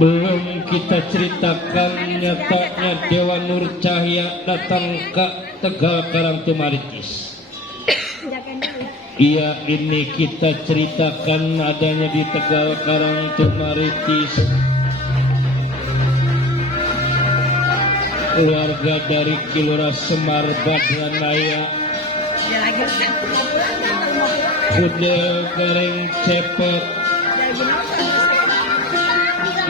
Belum kita ceritakan nyatanya Dewa Nur Cahya datang ke Tegal Karangtumaritis. Iya, ini kita ceritakan adanya di Tegal Karangtumaritis keluarga dari Kilora Semar Badranaya, Kudel Garing Cepet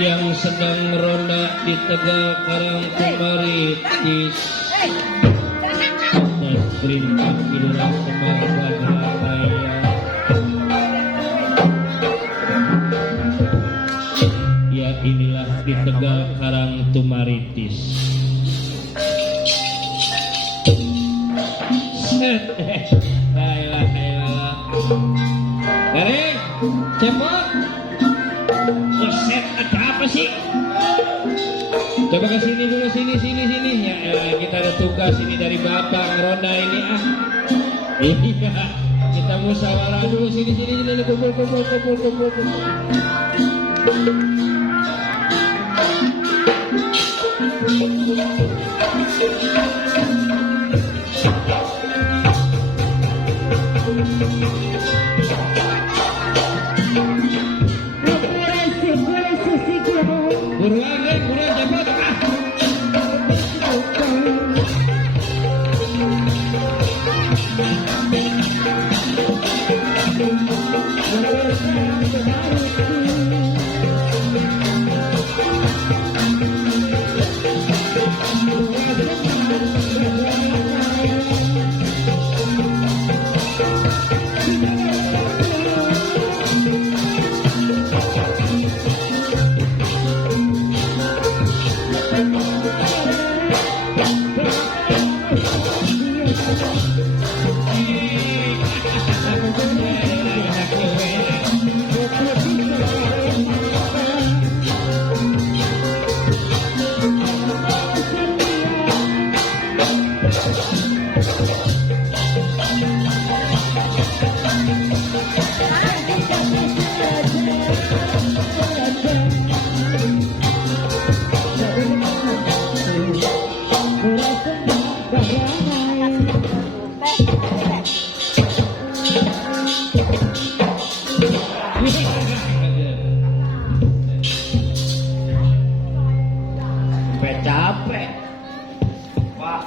yang sedang ronda di Tegal Karangtumaritis atas perintah Kilora Semar Badranaya. Ya, inilah di Tegal Karangtumaritis. Garing, Cepot, Set, ada apa sih? Coba ke sini dulu, sini. Ya, kita ada tugas ini dari Bapak Ronda ini Iya, kita musyawarah dulu sini, kumpul. Sampai capek. Wah.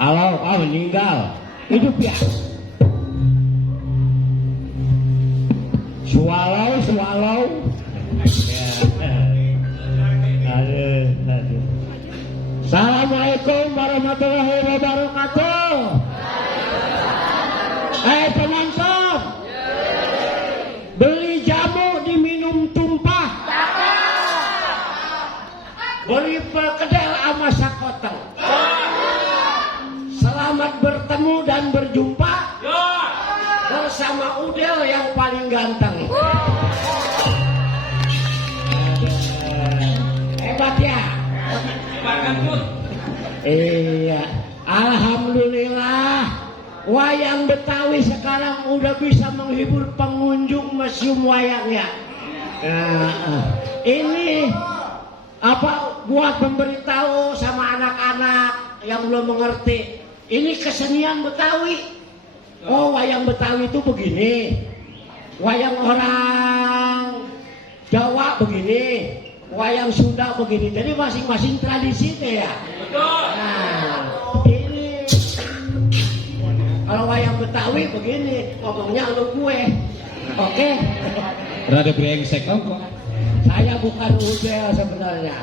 Halo, meninggal. Hidup ya. Swallow. Aduh. Assalamualaikum warahmatullahi wabarakatuh. Penonton. Beli jamu diminum tumpah. Beli perkedel sama sakoteng. Selamat bertemu dan berjumpa bersama Udel yang paling ganteng. Hebat ya. Iya. Alhamdulillah. Wayang Betawi sekarang udah bisa menghibur pengunjung museum wayang ya. Ini buat memberitahu sama anak-anak yang belum mengerti. Ini kesenian Betawi. Oh, wayang Betawi itu begini. Wayang orang Jawa begini. Wayang Sunda begini. Jadi masing-masing tradisi ya. Nah, ini kalau wayang Betawi begini, ngomongnya lu gue. Oke. Rada brengsek kok. Saya bukan Udel sebenarnya.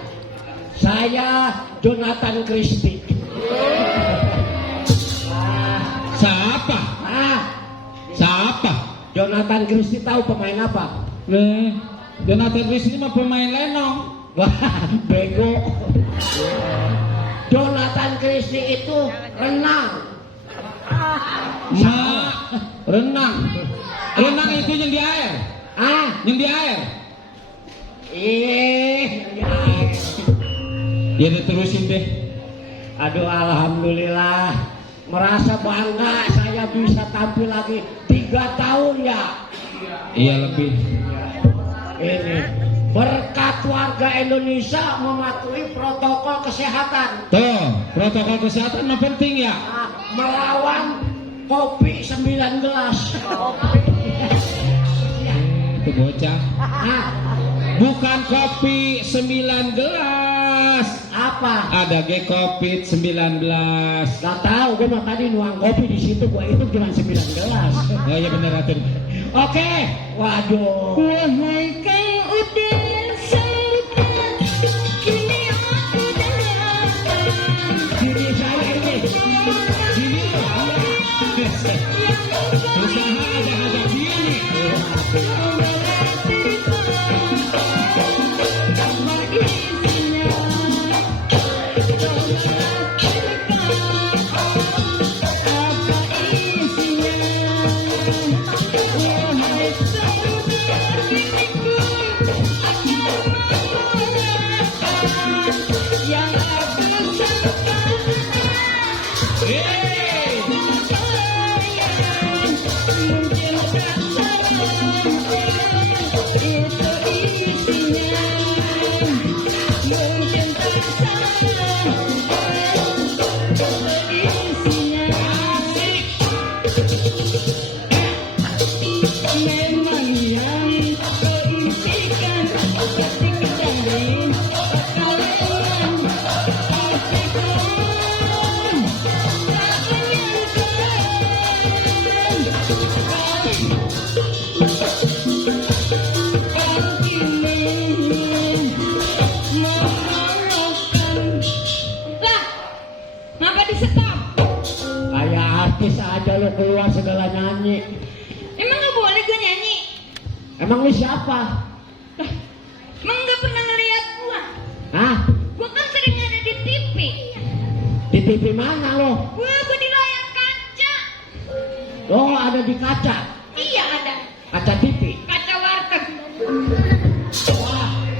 Saya Jonathan Christie. Siapa? Jonathan Christie tahu pemain apa? Jonathan Christie mah pemain lenong. Wah, bego. Jonathan Christie itu renang. Renang. Renang itu yang di air. Yang di air. Ya udah terusin deh. Aduh, alhamdulillah. Merasa bangga saya bisa tampil lagi 3 tahun ya. Iya lebih. Ini berkat warga Indonesia mematuhi protokol kesehatan. Tuh, protokol kesehatan mah penting ya. Melawan kopi 9 gelas. Itu bocah. Bukan kopi 9 gelas. Apa? Ada COVID-19. Gak tahu, gue mah tadi nuang kopi di situ, gue itu cuma 9 gelas. Oh iya bener Atur. Oke, waduh. Wahai kau Udel Sultan, kini aku datang. Diri saya ini. Usaha ada gini. Thank you. lu keluar segala nyanyi? Emang nggak boleh gue nyanyi? Emang lu siapa? Lah, emang nggak pernah ngeliat gua? Hah? Gua kan sering ada di TV. Di TV mana lo? Gua di layar kaca. Oh, ada di kaca. Iya ada. Kaca TV. Kaca warteg.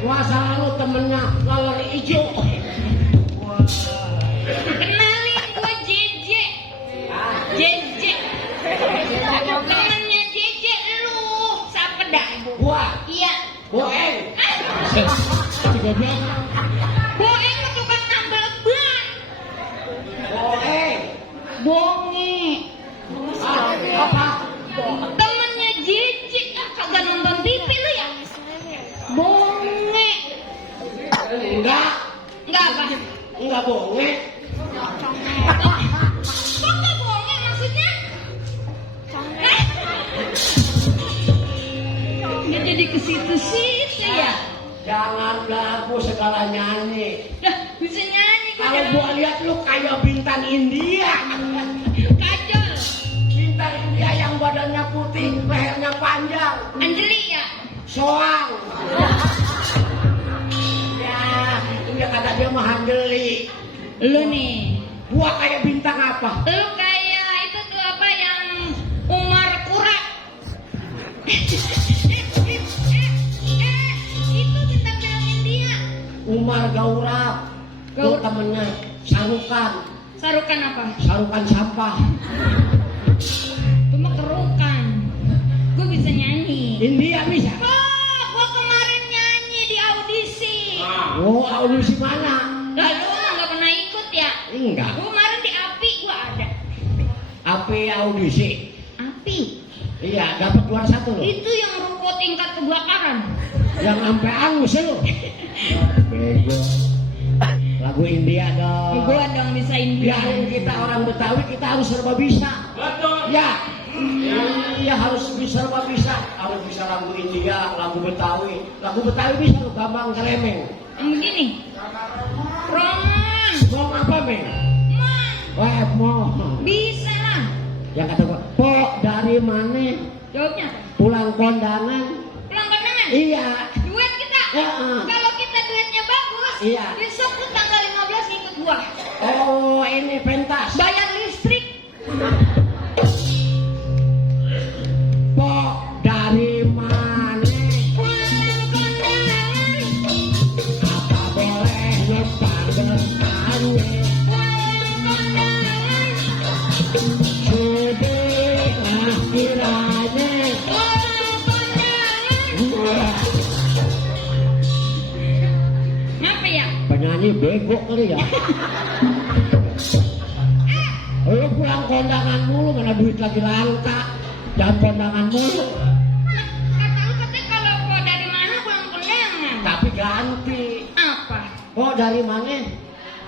Wah salah lu temennya laler hijau. Kenalin gua JJ. JJ. Temennya JJ lu. Siapa dah? Wah, Iya. boeng. Si goblok. Boeng lu tukang tambal ban. Boeng. Bonge. Apa? Temennya JJ. Kagak nonton TV lu ya? Bonge. Enggak. Enggak apa? Enggak bonge. Kok nggak bonge maksudnya? Dia jadi ke situ-situ ya? Jangan belagu segala nyanyi. Dah bisa nyanyi gue Kalau jalan gua lihat lu kayak bintang India. kajol. Bintang India yang badannya putih, lehernya panjang. Anjeli ya? Soang. Ya, dia kata dia mah handeli. Lu nih. Gua kayak bintang apa? Lu kayak itu tuh apa yang Umar Kurat. Itu bintang film India. Umar Gaurab. Lu temennya Sarukan. Sarukan apa? Sarukan sampah. Itu mah kerukan. Gue bisa nyanyi. India bisa. Oh, gue kemarin nyanyi di audisi. Oh, audisi mana? Lalu nggak pernah ikut ya? Enggak. Gue kemarin di API gue ada. Apa audisi? API? Iya, dapat juara 1 loh. Itu yang ruko tingkat kebakaran. Yang sampai angus lu. Bego. Lagu India dong. Gue dong bisa India. Biarin kita orang Betawi, kita harus serba bisa. Betul. Ya. Iya harus bisa serba bisa. Harus bisa lagu India, lagu Betawi. Lagu Betawi bisa lu gampang ngeremeng. Yang begini. Roman. Mau apa, Meng? Man. Wah, mau. Bisa lah. Yang kata gua, "Pok, dari mana? Jawabnya apa? Pulang kondangan?" Pulang kondangan? Iya. Duet kita? Ya. Kalau kita duetnya bagus, Iya. besok tuh tanggal 15 ikut gua. Oh, ini pentas. Bayar listrik. Pok, dari mana? Pulang kondangan. Apa boleh numpang bertanya? Pulang kondangan. Sudahlah kiranya. Pulang kondangan. Ngapa ya? Penyanyi bego kali ya. Lu pulang kondangan mulu, mana duit lagi langka. Jangan kondangan mulu. Kata lu katanya kalau gua dari mana pulang kondangan. Tapi ganti. Apa? Oh, dari mana?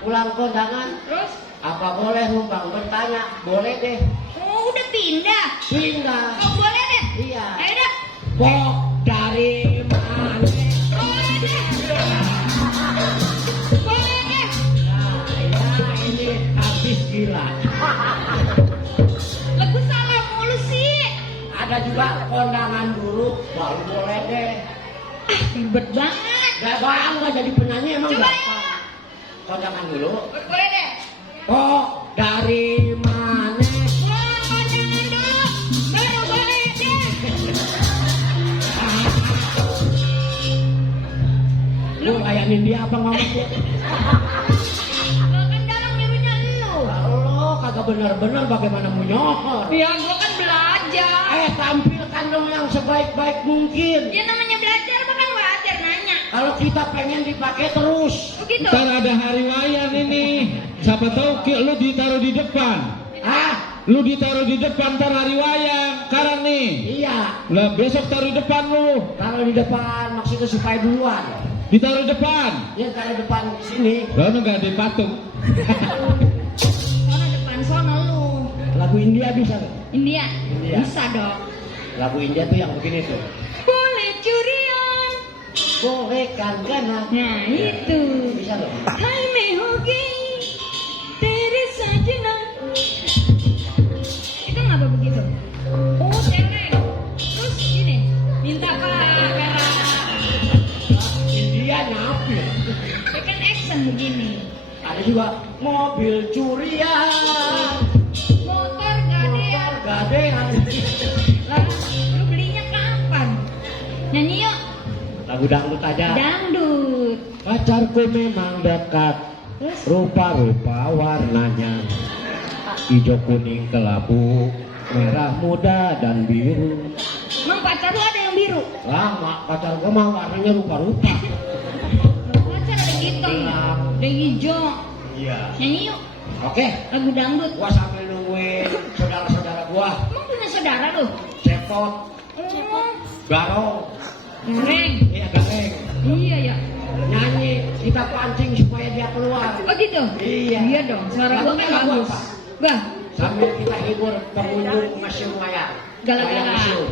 Pulang kondangan. Terus? Apa boleh numpang bertanya? Boleh deh. Oh, udah pindah. Pindah. Oh, boleh deh. Iya. Ayo dah. Pok, dari mana? Boleh deh. Boleh deh. Nah, ya ini habis gila. Lagu salah mulu sih. Ada juga kondangan dulu, baru boleh deh. Ribet banget. Gak bangga jadi penyanyi emang Coba gampang. ya. Kondangan dulu. Boleh deh. Oh, dari mana? Pulang kondangan dulu. Baru boleh deh. Lu layanin dia apa ngomong dia? Lo kan dalam nyuruhnya lu. Lo kagak bener-bener bagaimana mau nyohor. Ya, gua kan belajar. Tampilkan dong yang sebaik-baik mungkin. Ya namanya belajar bukan wajar nanya. Kalau kita pengen dipakai terus. Begitu. Ntar ada hari wayan ini. Siapa tahu lu ditaruh di depan. Ah, Lu ditaruh di depan ntar hari wayang. Sekarang nih. iya. Lah besok taruh di depan lu. Kalau di depan maksudnya supaya duluan. Ditaruh depan. Ya taruh depan di sini. Lalu nggak ada patung. Sono depan sono lu. Lagu India bisa nggak? India. India. Bisa dong. Lagu India tuh yang begini tuh. Boleh curian. Boleh kan ganas. Nah itu. Bisa loh. Hai me hogi tere sajna. Itu nggak begini. Ada juga mobil curian, Motor gadean. gadean. Lah, lu belinya kapan? Nyanyi yuk. Lagu dangdut aja. Dangdut. Pacarku memang dekat, rupa-rupa warnanya, hijau kuning kelabu, merah muda dan biru. Emang pacar lu ada yang biru? Lama pacar gua mah warnanya rupa-rupa. Pacar ada hitam, Gelap. ada hijau. Iya. Nyanyi yuk. Oke, Lagu dangdut. gua sambil nungguin saudara-saudara gua. Emang punya saudara lu? Cepot, Oh, garong, goreng. iya gareng. Iya ya. Nyanyi, kita pancing supaya dia keluar. Oh gitu? Iya. Iya dong, suara gua kan Lagu bagus. apa? Bah, Sambil kita hibur pengunjung Museum Maya. Gala-gala. Maya Museum.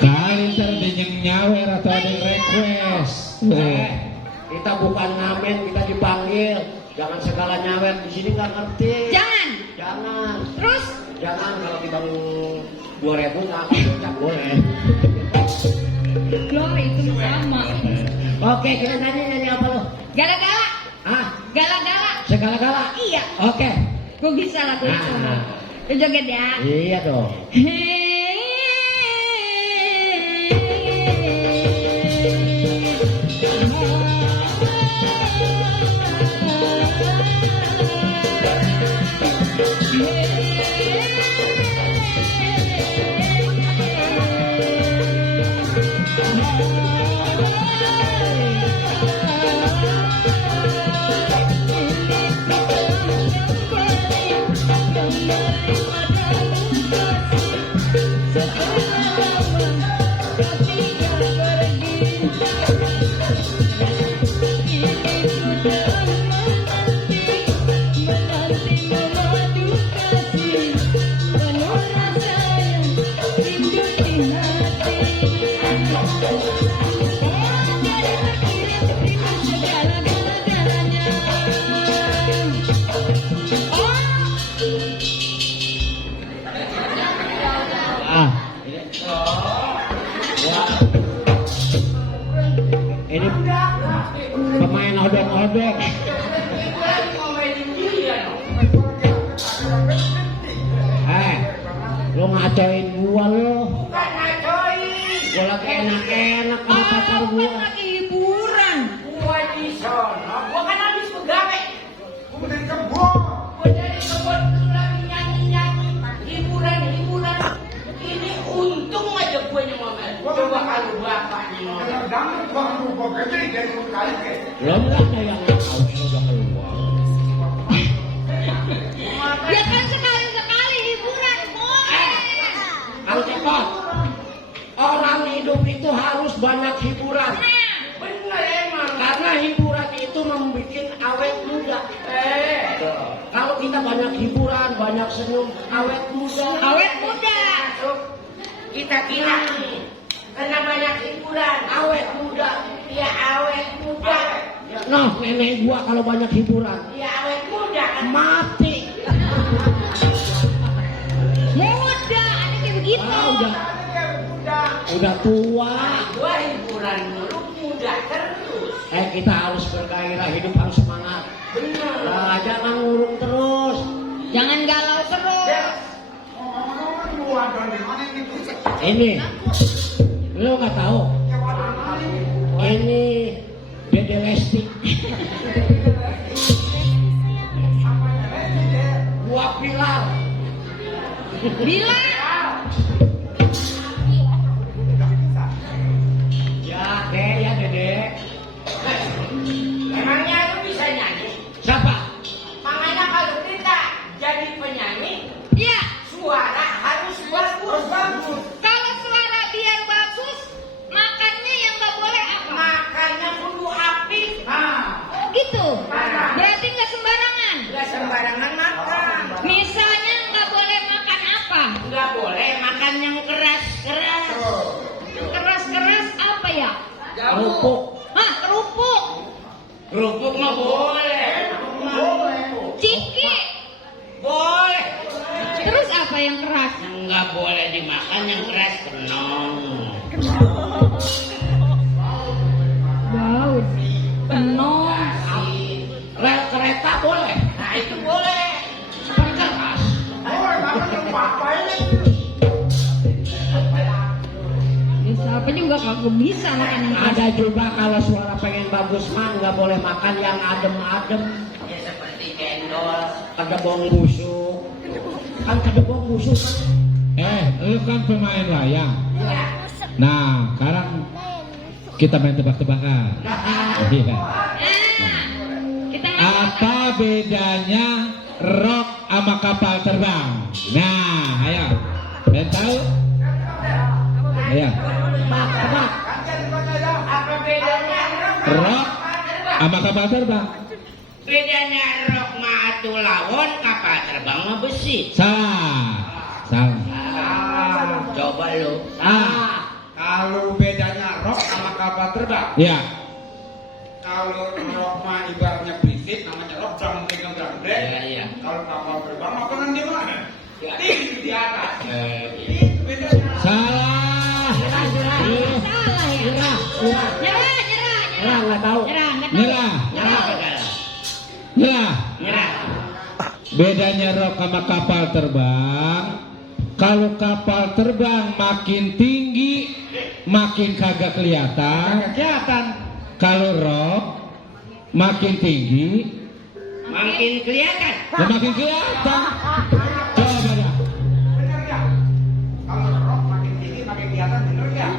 Kali terdenyeng nyawer atau ada yang request. Kita bukan ngamen, kita dipanggil. Jangan segala nyawer di sini nggak ngerti. jangan. Jangan, Terus jangan kalau dibang 2.000 nggak boleh. lo itu sama. Oke, kita nyanyi apa lo? Gala-gala. Ah, Gala-gala. segala-gala. Iya. Oke. Gua bisa lagu itu. Nah. Lu joget ya. Iya dong. Ah. Ini pemain odong-odong. Lo ngacoin gua lo. Bukan ngacoin. Gua lagi enak-enak sama Oh, pacar kan gua. lagi hiburan. Gua di sono. Gua kan habis begawe. Gua dari kebun. Gua dari kebun tuh lagi nyanyi-nyanyi. Hiburan. Ini untung aja gue nyomel. Coba kalau bapaknya ngomel. Kadang-kadang gua lupa gede dari mulut kali ke. Lo nggak ada yang tahu sudah keluar. Ya kan sekali-sekali hiburan, boleh. Kalau cepat, orang hidup itu harus banyak hiburan. Bener emang. Karena hiburan itu membuat awet muda. Kalau kita banyak hiburan, banyak senyum, awet muda. Awet muda. Kita kira karena banyak hiburan. Awet muda. Ya awet muda. Nah, nenek gua kalau banyak hiburan, Ya awet muda kan. mati. Muda, ada kayak begitu. Ah, Muda. udah tua. Gua hiburan dulu muda terus. Kita harus bergairah, hidup harus semangat. Bener. Nah, jangan ngurung terus. Jangan galau terus. Ini, lo nggak tahu? Ini Dede Lesti. Gua Pilar. Bila Ya, Dede. Emangnya lu bisa nyanyi? Siapa? Makanya kalau kita jadi penyanyi, ya, suara harus bagus. kalau suara biar bagus, makannya yang nggak boleh apa? Makanya kudu apik. Oh gitu. Berarti nggak sembarangan. Gak sembarangan makan. Misalnya nggak boleh makan apa? Gak boleh makan yang keras. Keras-keras apa ya? Kerupuk. Hah, kerupuk, Kerupuk mah boleh. ciki. Boleh. Terus apa yang keras? Yang nggak boleh dimakan yang keras kenong. Baut, penong, Apa juga kagak bisa makan yang keras. Ada juga kalau suara pengen bagus mah nggak boleh makan yang adem-adem. Ya seperti cendol. Kedebong busuk. Kan kedebong busuk. Lu kan pemain wayang. Nah, sekarang kita main tebak-tebakan. Iya. Kita Apa bedanya rok sama kapal terbang? Nah, ayo. Pengen tahu? Ayo. Tebak. Apa bedanya? Rok sama kapal terbang. Bedanya rok mah atuh lawon, kapal terbang mah besi. Salah. Salah. Coba lu. Kalau bedanya rok sama kapal terbang, Ya. kalau rok mah ibaratnya berisik, namanya rok drum pegang drum break. Iya. Kalau kapal terbang mah kan di mana? Ya. Tinggi di atas. Iya. Itu bedanya. Salah. salah ya. Nyerah. Nyerah, Nggak tahu. Nyerah. Nyerah. Nyerah. Nyerah. Bedanya rok sama kapal terbang. Kalau kapal terbang makin tinggi, makin kagak kelihatan. Kelihatan. Kalau rok makin tinggi, Makin kelihatan. makin kelihatan. Coba dah. Bener ya? Kalau rok makin tinggi makin kelihatan, bener ya?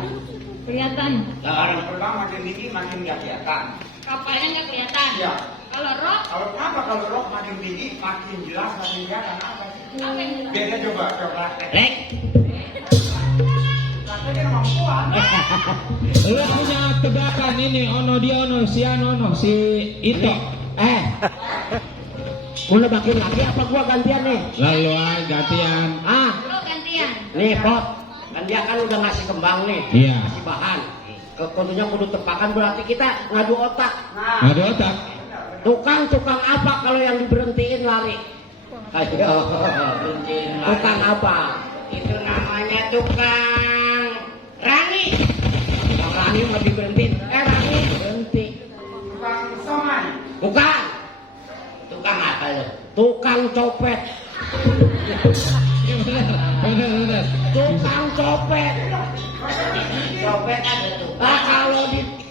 Kelihatan. Kapal terbang makin tinggi makin nggak kelihatan. Kapalnya nggak kelihatan. Iya. Kalau rok, Kalau kenapa kalau rok makin tinggi makin jelas makin kelihatan apa sih? apa yang jelas? Beda coba. Lek. Rasanya kemampuan. Lu punya tebakan ini, ono dia ono, si ono, si Ito. Mau nebakin lagi apa gua gantian nih? Lalu gantian. Lo gantian. Nih Pot, kan dia kan udah ngasih kembang nih, Iya. ngasih bahan. Kudunya kudu tepakan, berarti kita ngadu otak. Ada otak. Tukang apa kalau yang diberhentiin lari? Ayo, tukang apa? Itu namanya tukang rani. Tukang Rani mau diberhentiin. Rani berhenti. Tukang somai. Bukan, Tukang apa lo? tukang copet. Bener. Tukang copet. Copet ada tuh. Kalau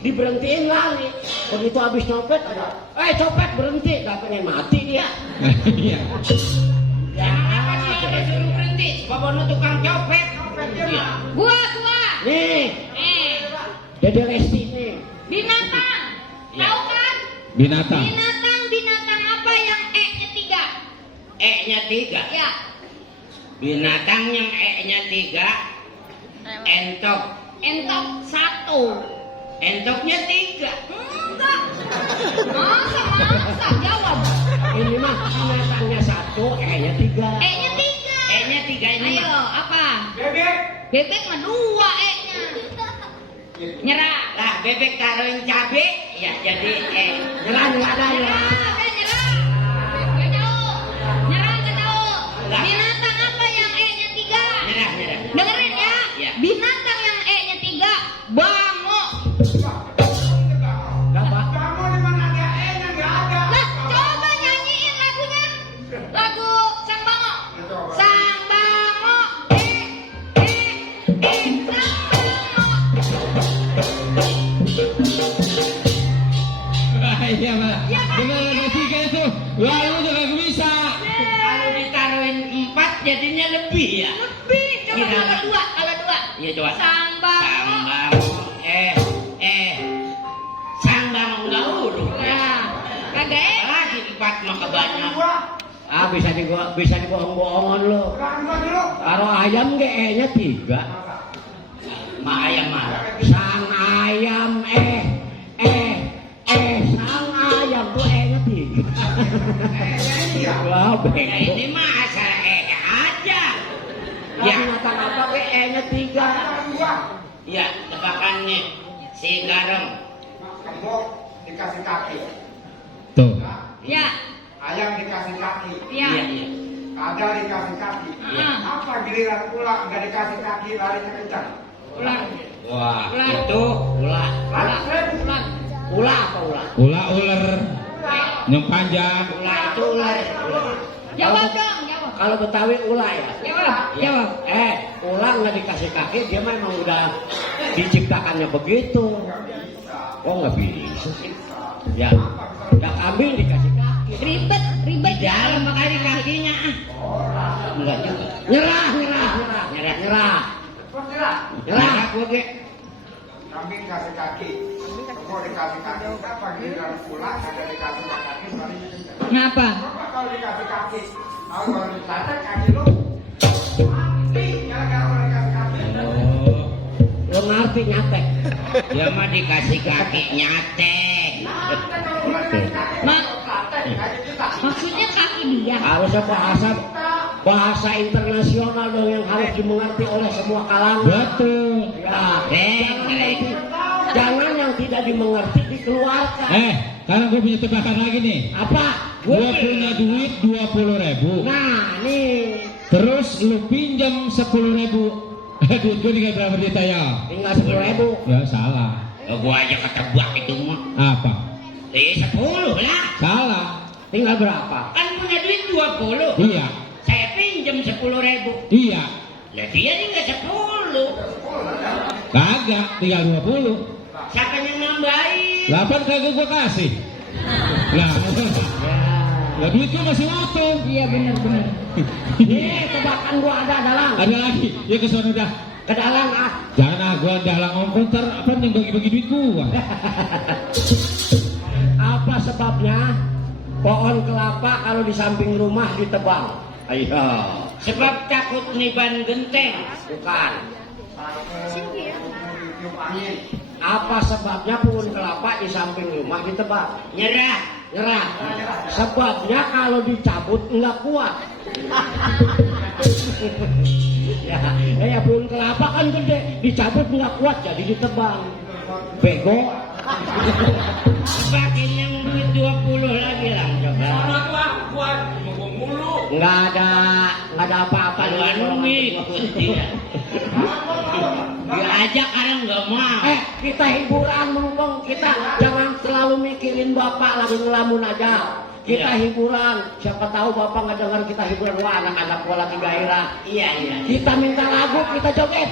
diberhentiin lari, begitu habis nyopet ada. Copet berhenti, gak pengen mati dia. Iya. Kenapa sih lo disuruh berhenti? Bapak tukang copet. Iya. Gua. Nih, Dede Resti nih. Binatang. Ya. Tahu kan? Binatang. Binatang apa yang E-nya 3? E-nya 3. Ya. Binatang yang E-nya 3. Entok. Entok 1. Entoknya 3. Enggak. Masa jawab. Ini mah binatangnya 1, nya 3. E-nya 3. E-nya 3 ini Ayo, mah. apa? Bebek. Bebek mah 2 E-nya. Nyerah. Lah bebek taruhin cabe ya jadi E. Nyerah. Nyerah. Gak tahu. Nyerah gak tahu. Lah. Binatang apa yang E-nya 3? Nyerah. Dengerin ya. Ya. Binatang yang E-nya 3, bango. Kamu di mana ada E-nya nggak ada. Lah, coba nyanyiin lagunya. Lagu Sang Bango. Sang Bango. Sang Bango. Iya, Pak. Bener ada 3 itu. Lalu juga bisa. Kalau ditaruhin 4 jadinya lebih ya. Lebih. Coba Gimana? kalau 2. Iya coba. Sang Bango. Sambang. Sambang nggak huruf ya. Ya. Kagak E. Lagi 4 mah kebanyakan. Bisa dibohong-bohongan lo. Rangga dulu. Kalau ayam ge nya 3. Ma ayam marah. Sang ayam sang ayam tuh nya 3. Wah, Nah, bego. ini mah asal aja. Ya. Ya. Binatang apa ge nya 3. Ya, tebakannya si Garong. Kembok dikasih kaki. Tuh. Ya. Ayam dikasih kaki. Ya. Iya. Ada dikasih kaki. Ah. Apa giliran ular nggak dikasih kaki larinya kencang? Ular. Wah, Ular. itu ular. Ular. Ulah apa ulah? Ular yang panjang. Ular itu ular. Jawab dong, jawab. Kalau Betawi ulah ya. Jawab. Ya. Eh, ulang nggak dikasih kaki, dia memang udah diciptakannya begitu. Oh nggak bisa sih. Ya, nggak kambing dikasih kaki. Ribet Di ribet. dalam makanya kakinya. Enggak juga. Nyerah. Nyerah gue ge. Kambing kasih kaki. Mau dikasih kaki, apa di dalam pulang ada dikasih kaki, Kenapa? kalau dikasih kaki, kalau dicatat kaki lu mati gara-gara orang dikasih kaki. Oh, Lo ngerti nyatek. ya mah dikasih kaki nyatek. Maksudnya kaki dia. Harusnya bahasa internasional dong yang harus dimengerti oleh semua kalangan. Betul. Jangan yang tidak dimengerti dikeluarkan. Sekarang gue punya tebakan lagi nih. Apa? Gue punya duit 20.000. Nah, nih Terus lu pinjam 10.000. Duit gue tinggal berapa duit ya? tinggal 10.000. Ya salah. Gua aja ketebak itu mah. Apa? 10 lah. Salah. Tinggal berapa? Kan punya duit 20. Iya. Saya pinjam 10.000. Iya. Lah dia tinggal 10. Kagak, tinggal 20. Siapa yang nambahin? 8 kagak gue kasih. Nah, ya duit gue masih utuh. Iya benar. Nih, tebakan gua ada dalang. Ada lagi. Ya ke sono dah. Ke dalang ah. Jangan gua dalang ongkong ntar apa yang bagi-bagi duit gua. Apa sebabnya pohon kelapa kalau di samping rumah ditebang? Ayo. Sebab takut niban genteng. Bukan. Apa sebabnya pohon kelapa di samping rumah ditebang? Nyerah. Nyerah. Sebabnya kalau dicabut nggak kuat. ya pohon kelapa kan gede, dicabut nggak kuat jadi ditebang. Bego. Pakai yang duit 20 lagi lah. Sama buat mulu. Nggak ada apa-apa. Kalau ikut dia. Dia ajak orang nggak mau. Kita hiburan mumpung kita jangan selalu mikirin bapak lagi ngelamun aja. Kita hiburan, siapa tahu bapak nggak dengar kita hiburan, wah anak-anak gua lagi gairah. Iya. Kita minta lagu, kita joget.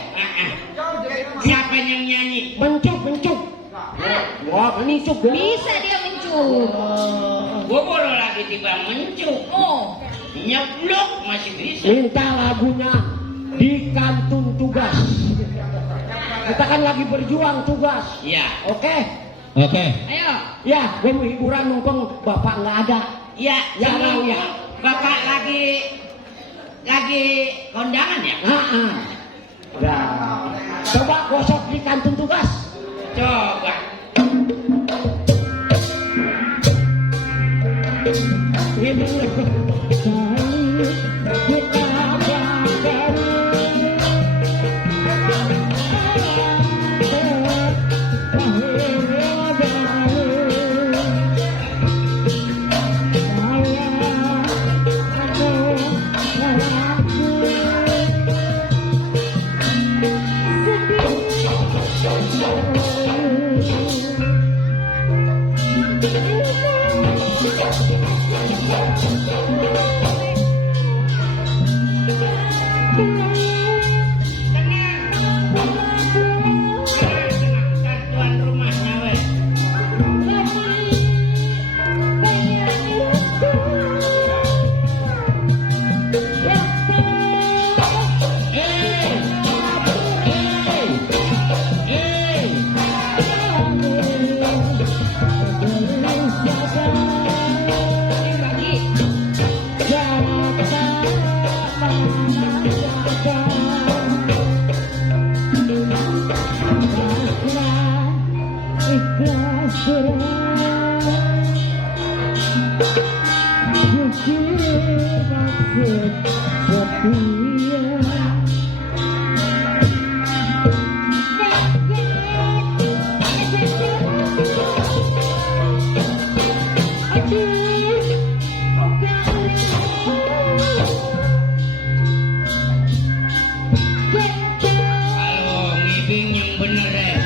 Siapa yang nyanyi? Mencuk. Wah, menicuk. Bisa dia mencuk. Gua boleh lagi tiba mencuk. Oh. Nyeblok masih bisa. Minta lagunya di kantun tugas. Kita kan lagi berjuang tugas. Iya. Oke? Oke. Ayo. Ya, gue mau hiburan mumpung bapak nggak ada. Iya. Ya, Sebelum ya. Bapak lagi kondangan ya? Ya. Coba gosok di kantun tugas. Coba. Ini Tuan rumahnya weh. Kalau ngibing yang bener deh.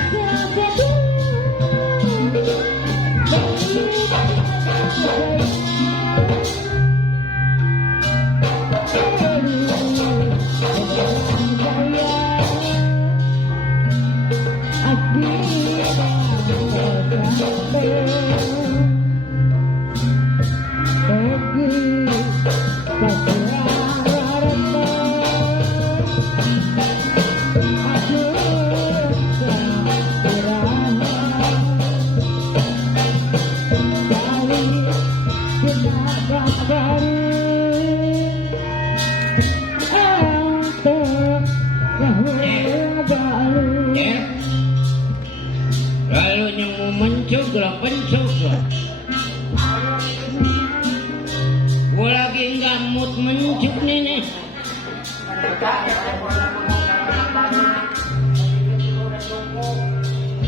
Kalau yang mau mencuk lah pencuk lah. Gua lagi nggak mood mencuk nih.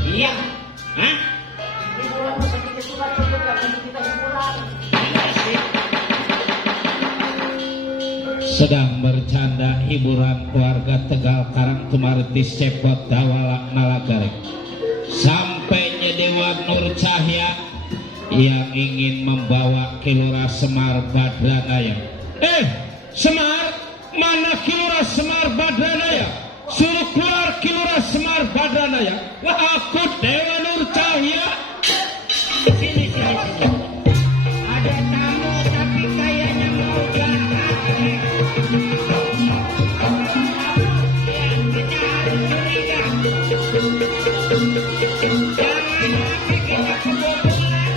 Iya, hah? Sedang bercanda hiburan keluarga Tegal Karang Tumaritis Cepot Dawala Nalagarek. Sampainya Dewa Nur Cahya yang ingin membawa Kilura Semar Badranaya. Semar, mana Kilura Semar Badranaya? Suruh keluar Kilura Semar Badranaya. Wah, aku Dewa Nur Cahya. Sini. Ada tamu tapi kayaknya mau jahat. Ya, kita harus curiga. Jangan sampai kita kebobolan.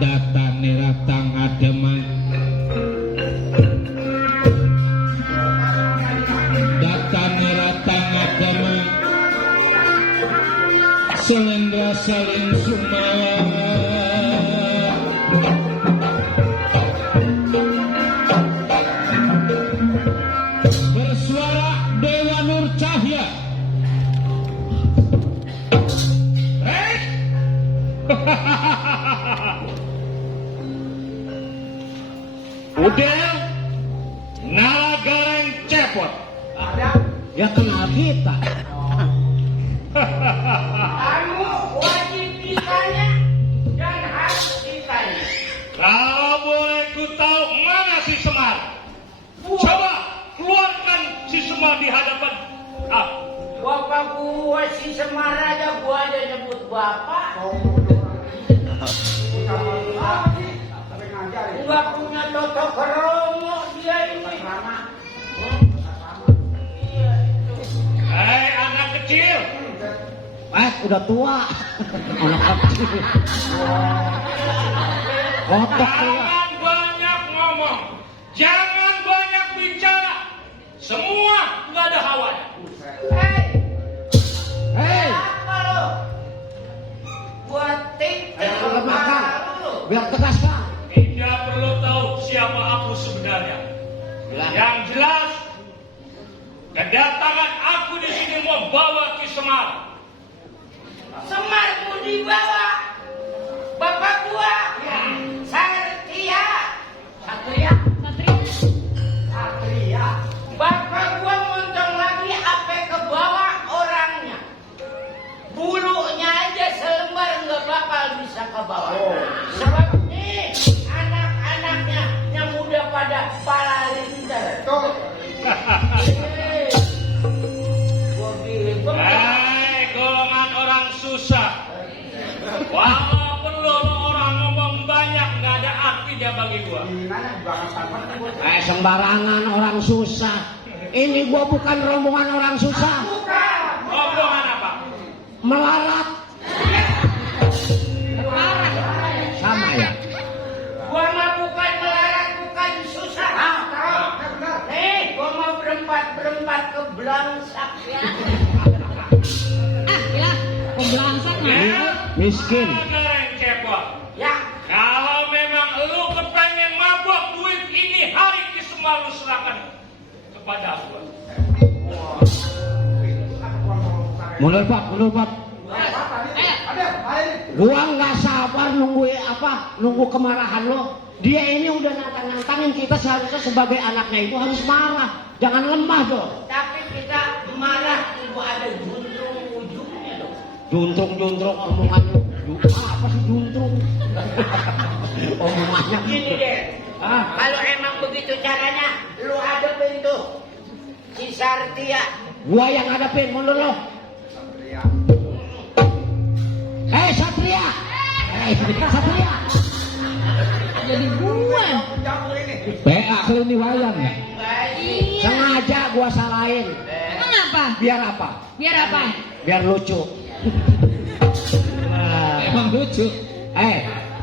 Data neratang ademang. Data neratang ademang. Selendra salin sumawa. Bersuara Dewa Nur Cahya. Udah Nalagareng Cepot. Ya kenal kita. Kamu wajib ditanya dan harus ditanya. Kalau boleh ku tahu mana si Semar? Coba keluarkan si Semar di hadapan aku. Bapak gua si Semar aja gua aja nyebut bapak. Nggak punya toto keromo dia ini. Hei anak kecil, Udah tua. Anak kecil. Otak tua. jangan banyak ngomong, jangan banyak bicara. Semua nggak ada hawanya. Hei, Apa lo? Buat tik makan. Biar tegas Pak. Tidak perlu tahu siapa aku sebenarnya. Yang jelas, kedatangan aku di sini membawa Ki Semar. Semar mau dibawa. Bapak gua Satria. Bapak gua montong lagi apa ke bawah orangnya. Bulunya aja selembar nggak bakal bisa ke bawah. Sebab nih anak-anaknya yang udah pada palalinter. Gua bilang, Hei golongan orang susah. Walaupun lo orang ngomong banyak, nggak ada artinya bagi gua. Sembarangan orang susah. Ini gua bukan rombongan orang susah. Rombongan apa? Melarat. Sama ya. gua mah bukan melarat, bukan susah. Nih, gua mau berempat ke belangsak ya. Miskin. Nalagareng Cepot. Ya, Kalau memang lu kepengen mabok duit ini hari Ki Semar lu serahkan kepada gua. Mundur Pak. Gua nggak sabar nunggu kemarahan lo. Dia ini udah nantangin kita, seharusnya sebagai anaknya itu harus marah. Jangan lemah dong. tapi kita marah itu ada juntrung ujungnya dong. Juntrung omongan lu. Apa sih juntrung? Omongannya Gini deh. Kalau emang begitu caranya, lu hadapin tuh si Sartia. Gua yang ngadepin mundur lo. Satria. Satria. Jadi gue. PA kalau ini wayang ya. Iya. Sengaja gua salahin. Emang apa? Biar apa? Biar apa? Biar lucu. Emang lucu.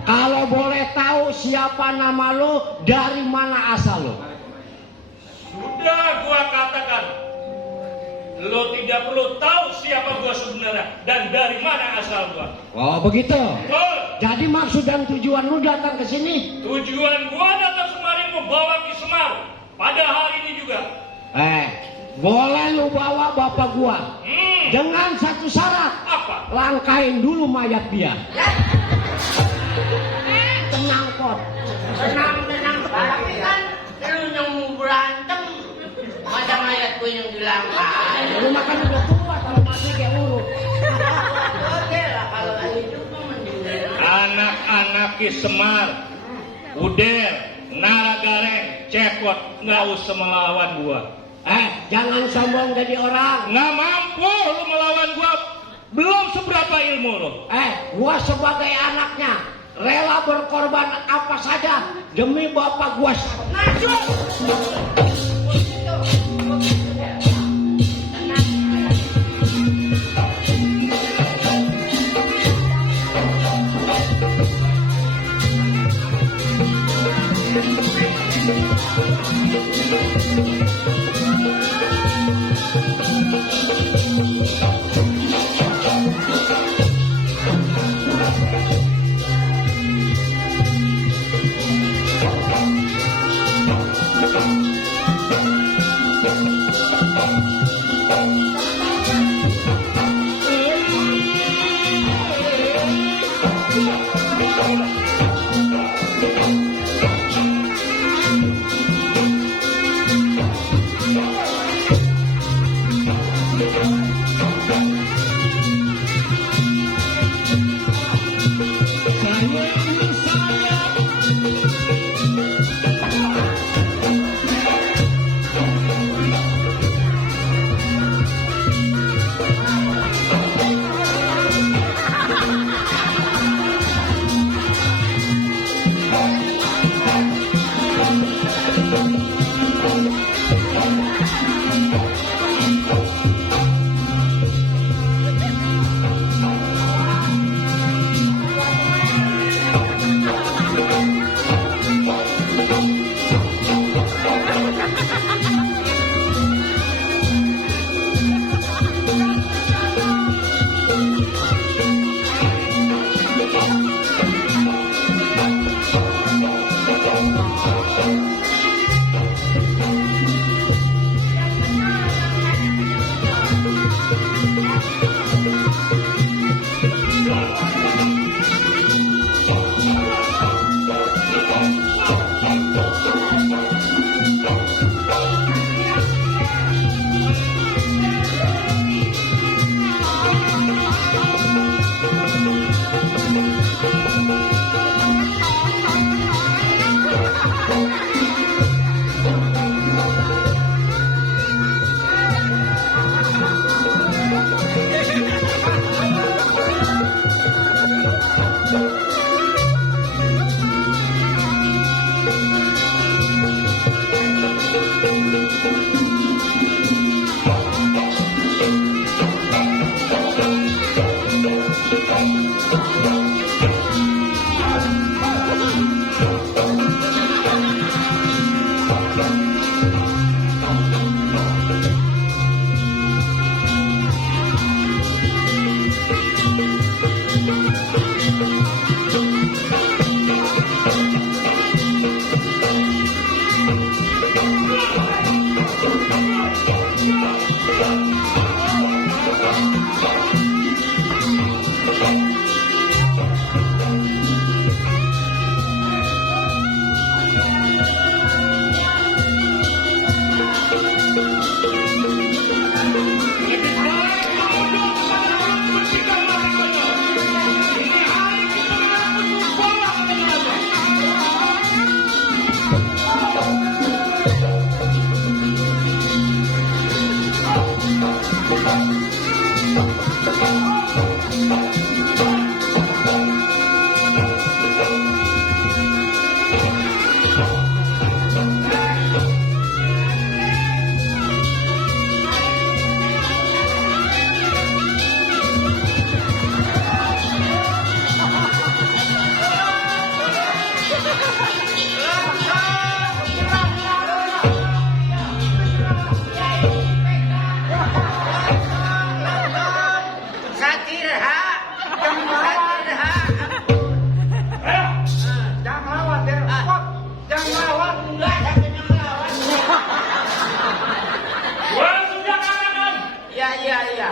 Kalau boleh tahu siapa nama lo, dari mana asal lo? Sudah gua katakan, lo tidak perlu tahu siapa gua sebenarnya dan dari mana asal gua. Oh begitu. Betul. Jadi maksud dan tujuan lu datang ke sini? Tujuan gua datang kemari membawa Ki Semar pada hari ini juga. Boleh lu bawa bapak gua dengan satu syarat. Apa? Langkain dulu mayat dia. Tenang kok. Tenang. Tapi kan lu yang mau berantem, masa mayat gue yang dilangkai. Lu makan udah tua, kalau mati kayak urut. Oke lah kalau hidup mah mending. Anak-anak Ki Semar, Uder, Naragareng, Cekot, nggak usah melawan gua. Jangan sombong jadi orang. Nggak mampu lu melawan gua. Belum seberapa ilmu lu. Gua sebagai anaknya rela berkorban apa saja demi bapak gua. Satirha. Jangan melawan, Der. Stop. Jangan melawan. Enggak ada yang melawan. Gua sudah katakan, Ya.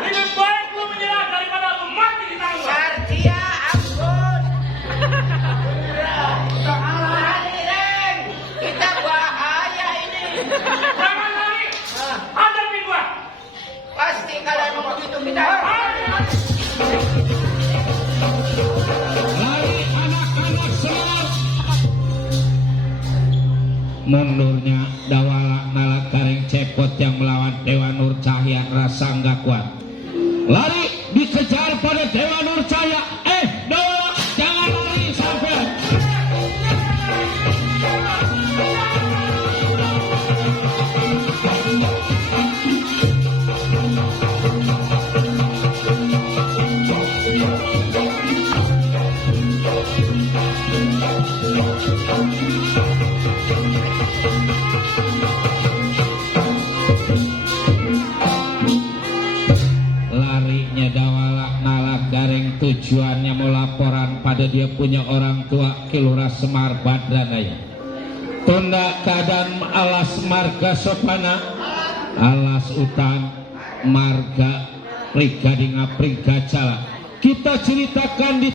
lebih baik lu menyerah daripada lu mati di tangan gua. Sartia, ampun. Hadirin, kita bahaya ini. Jangan lari, hadapi gua. Pasti kalian mau begitu kita. Lari anak-anak Semar. Mundurnya Dawala Nala Kareng Cepot yang melawan Dewa Nur Cahya rasa nggak kuat. Lari dikejar pada Dewa Nur Cahya. Dawala jangan lari sampai. Larinya Dawala Nala Gareng tujuannya mau laporan pada dia punya orang tua Kilurah Semar Badranaya. Tunda keadaan alas marga sopana, alas utan marga prigadinga prigacala. Kita ceritakan di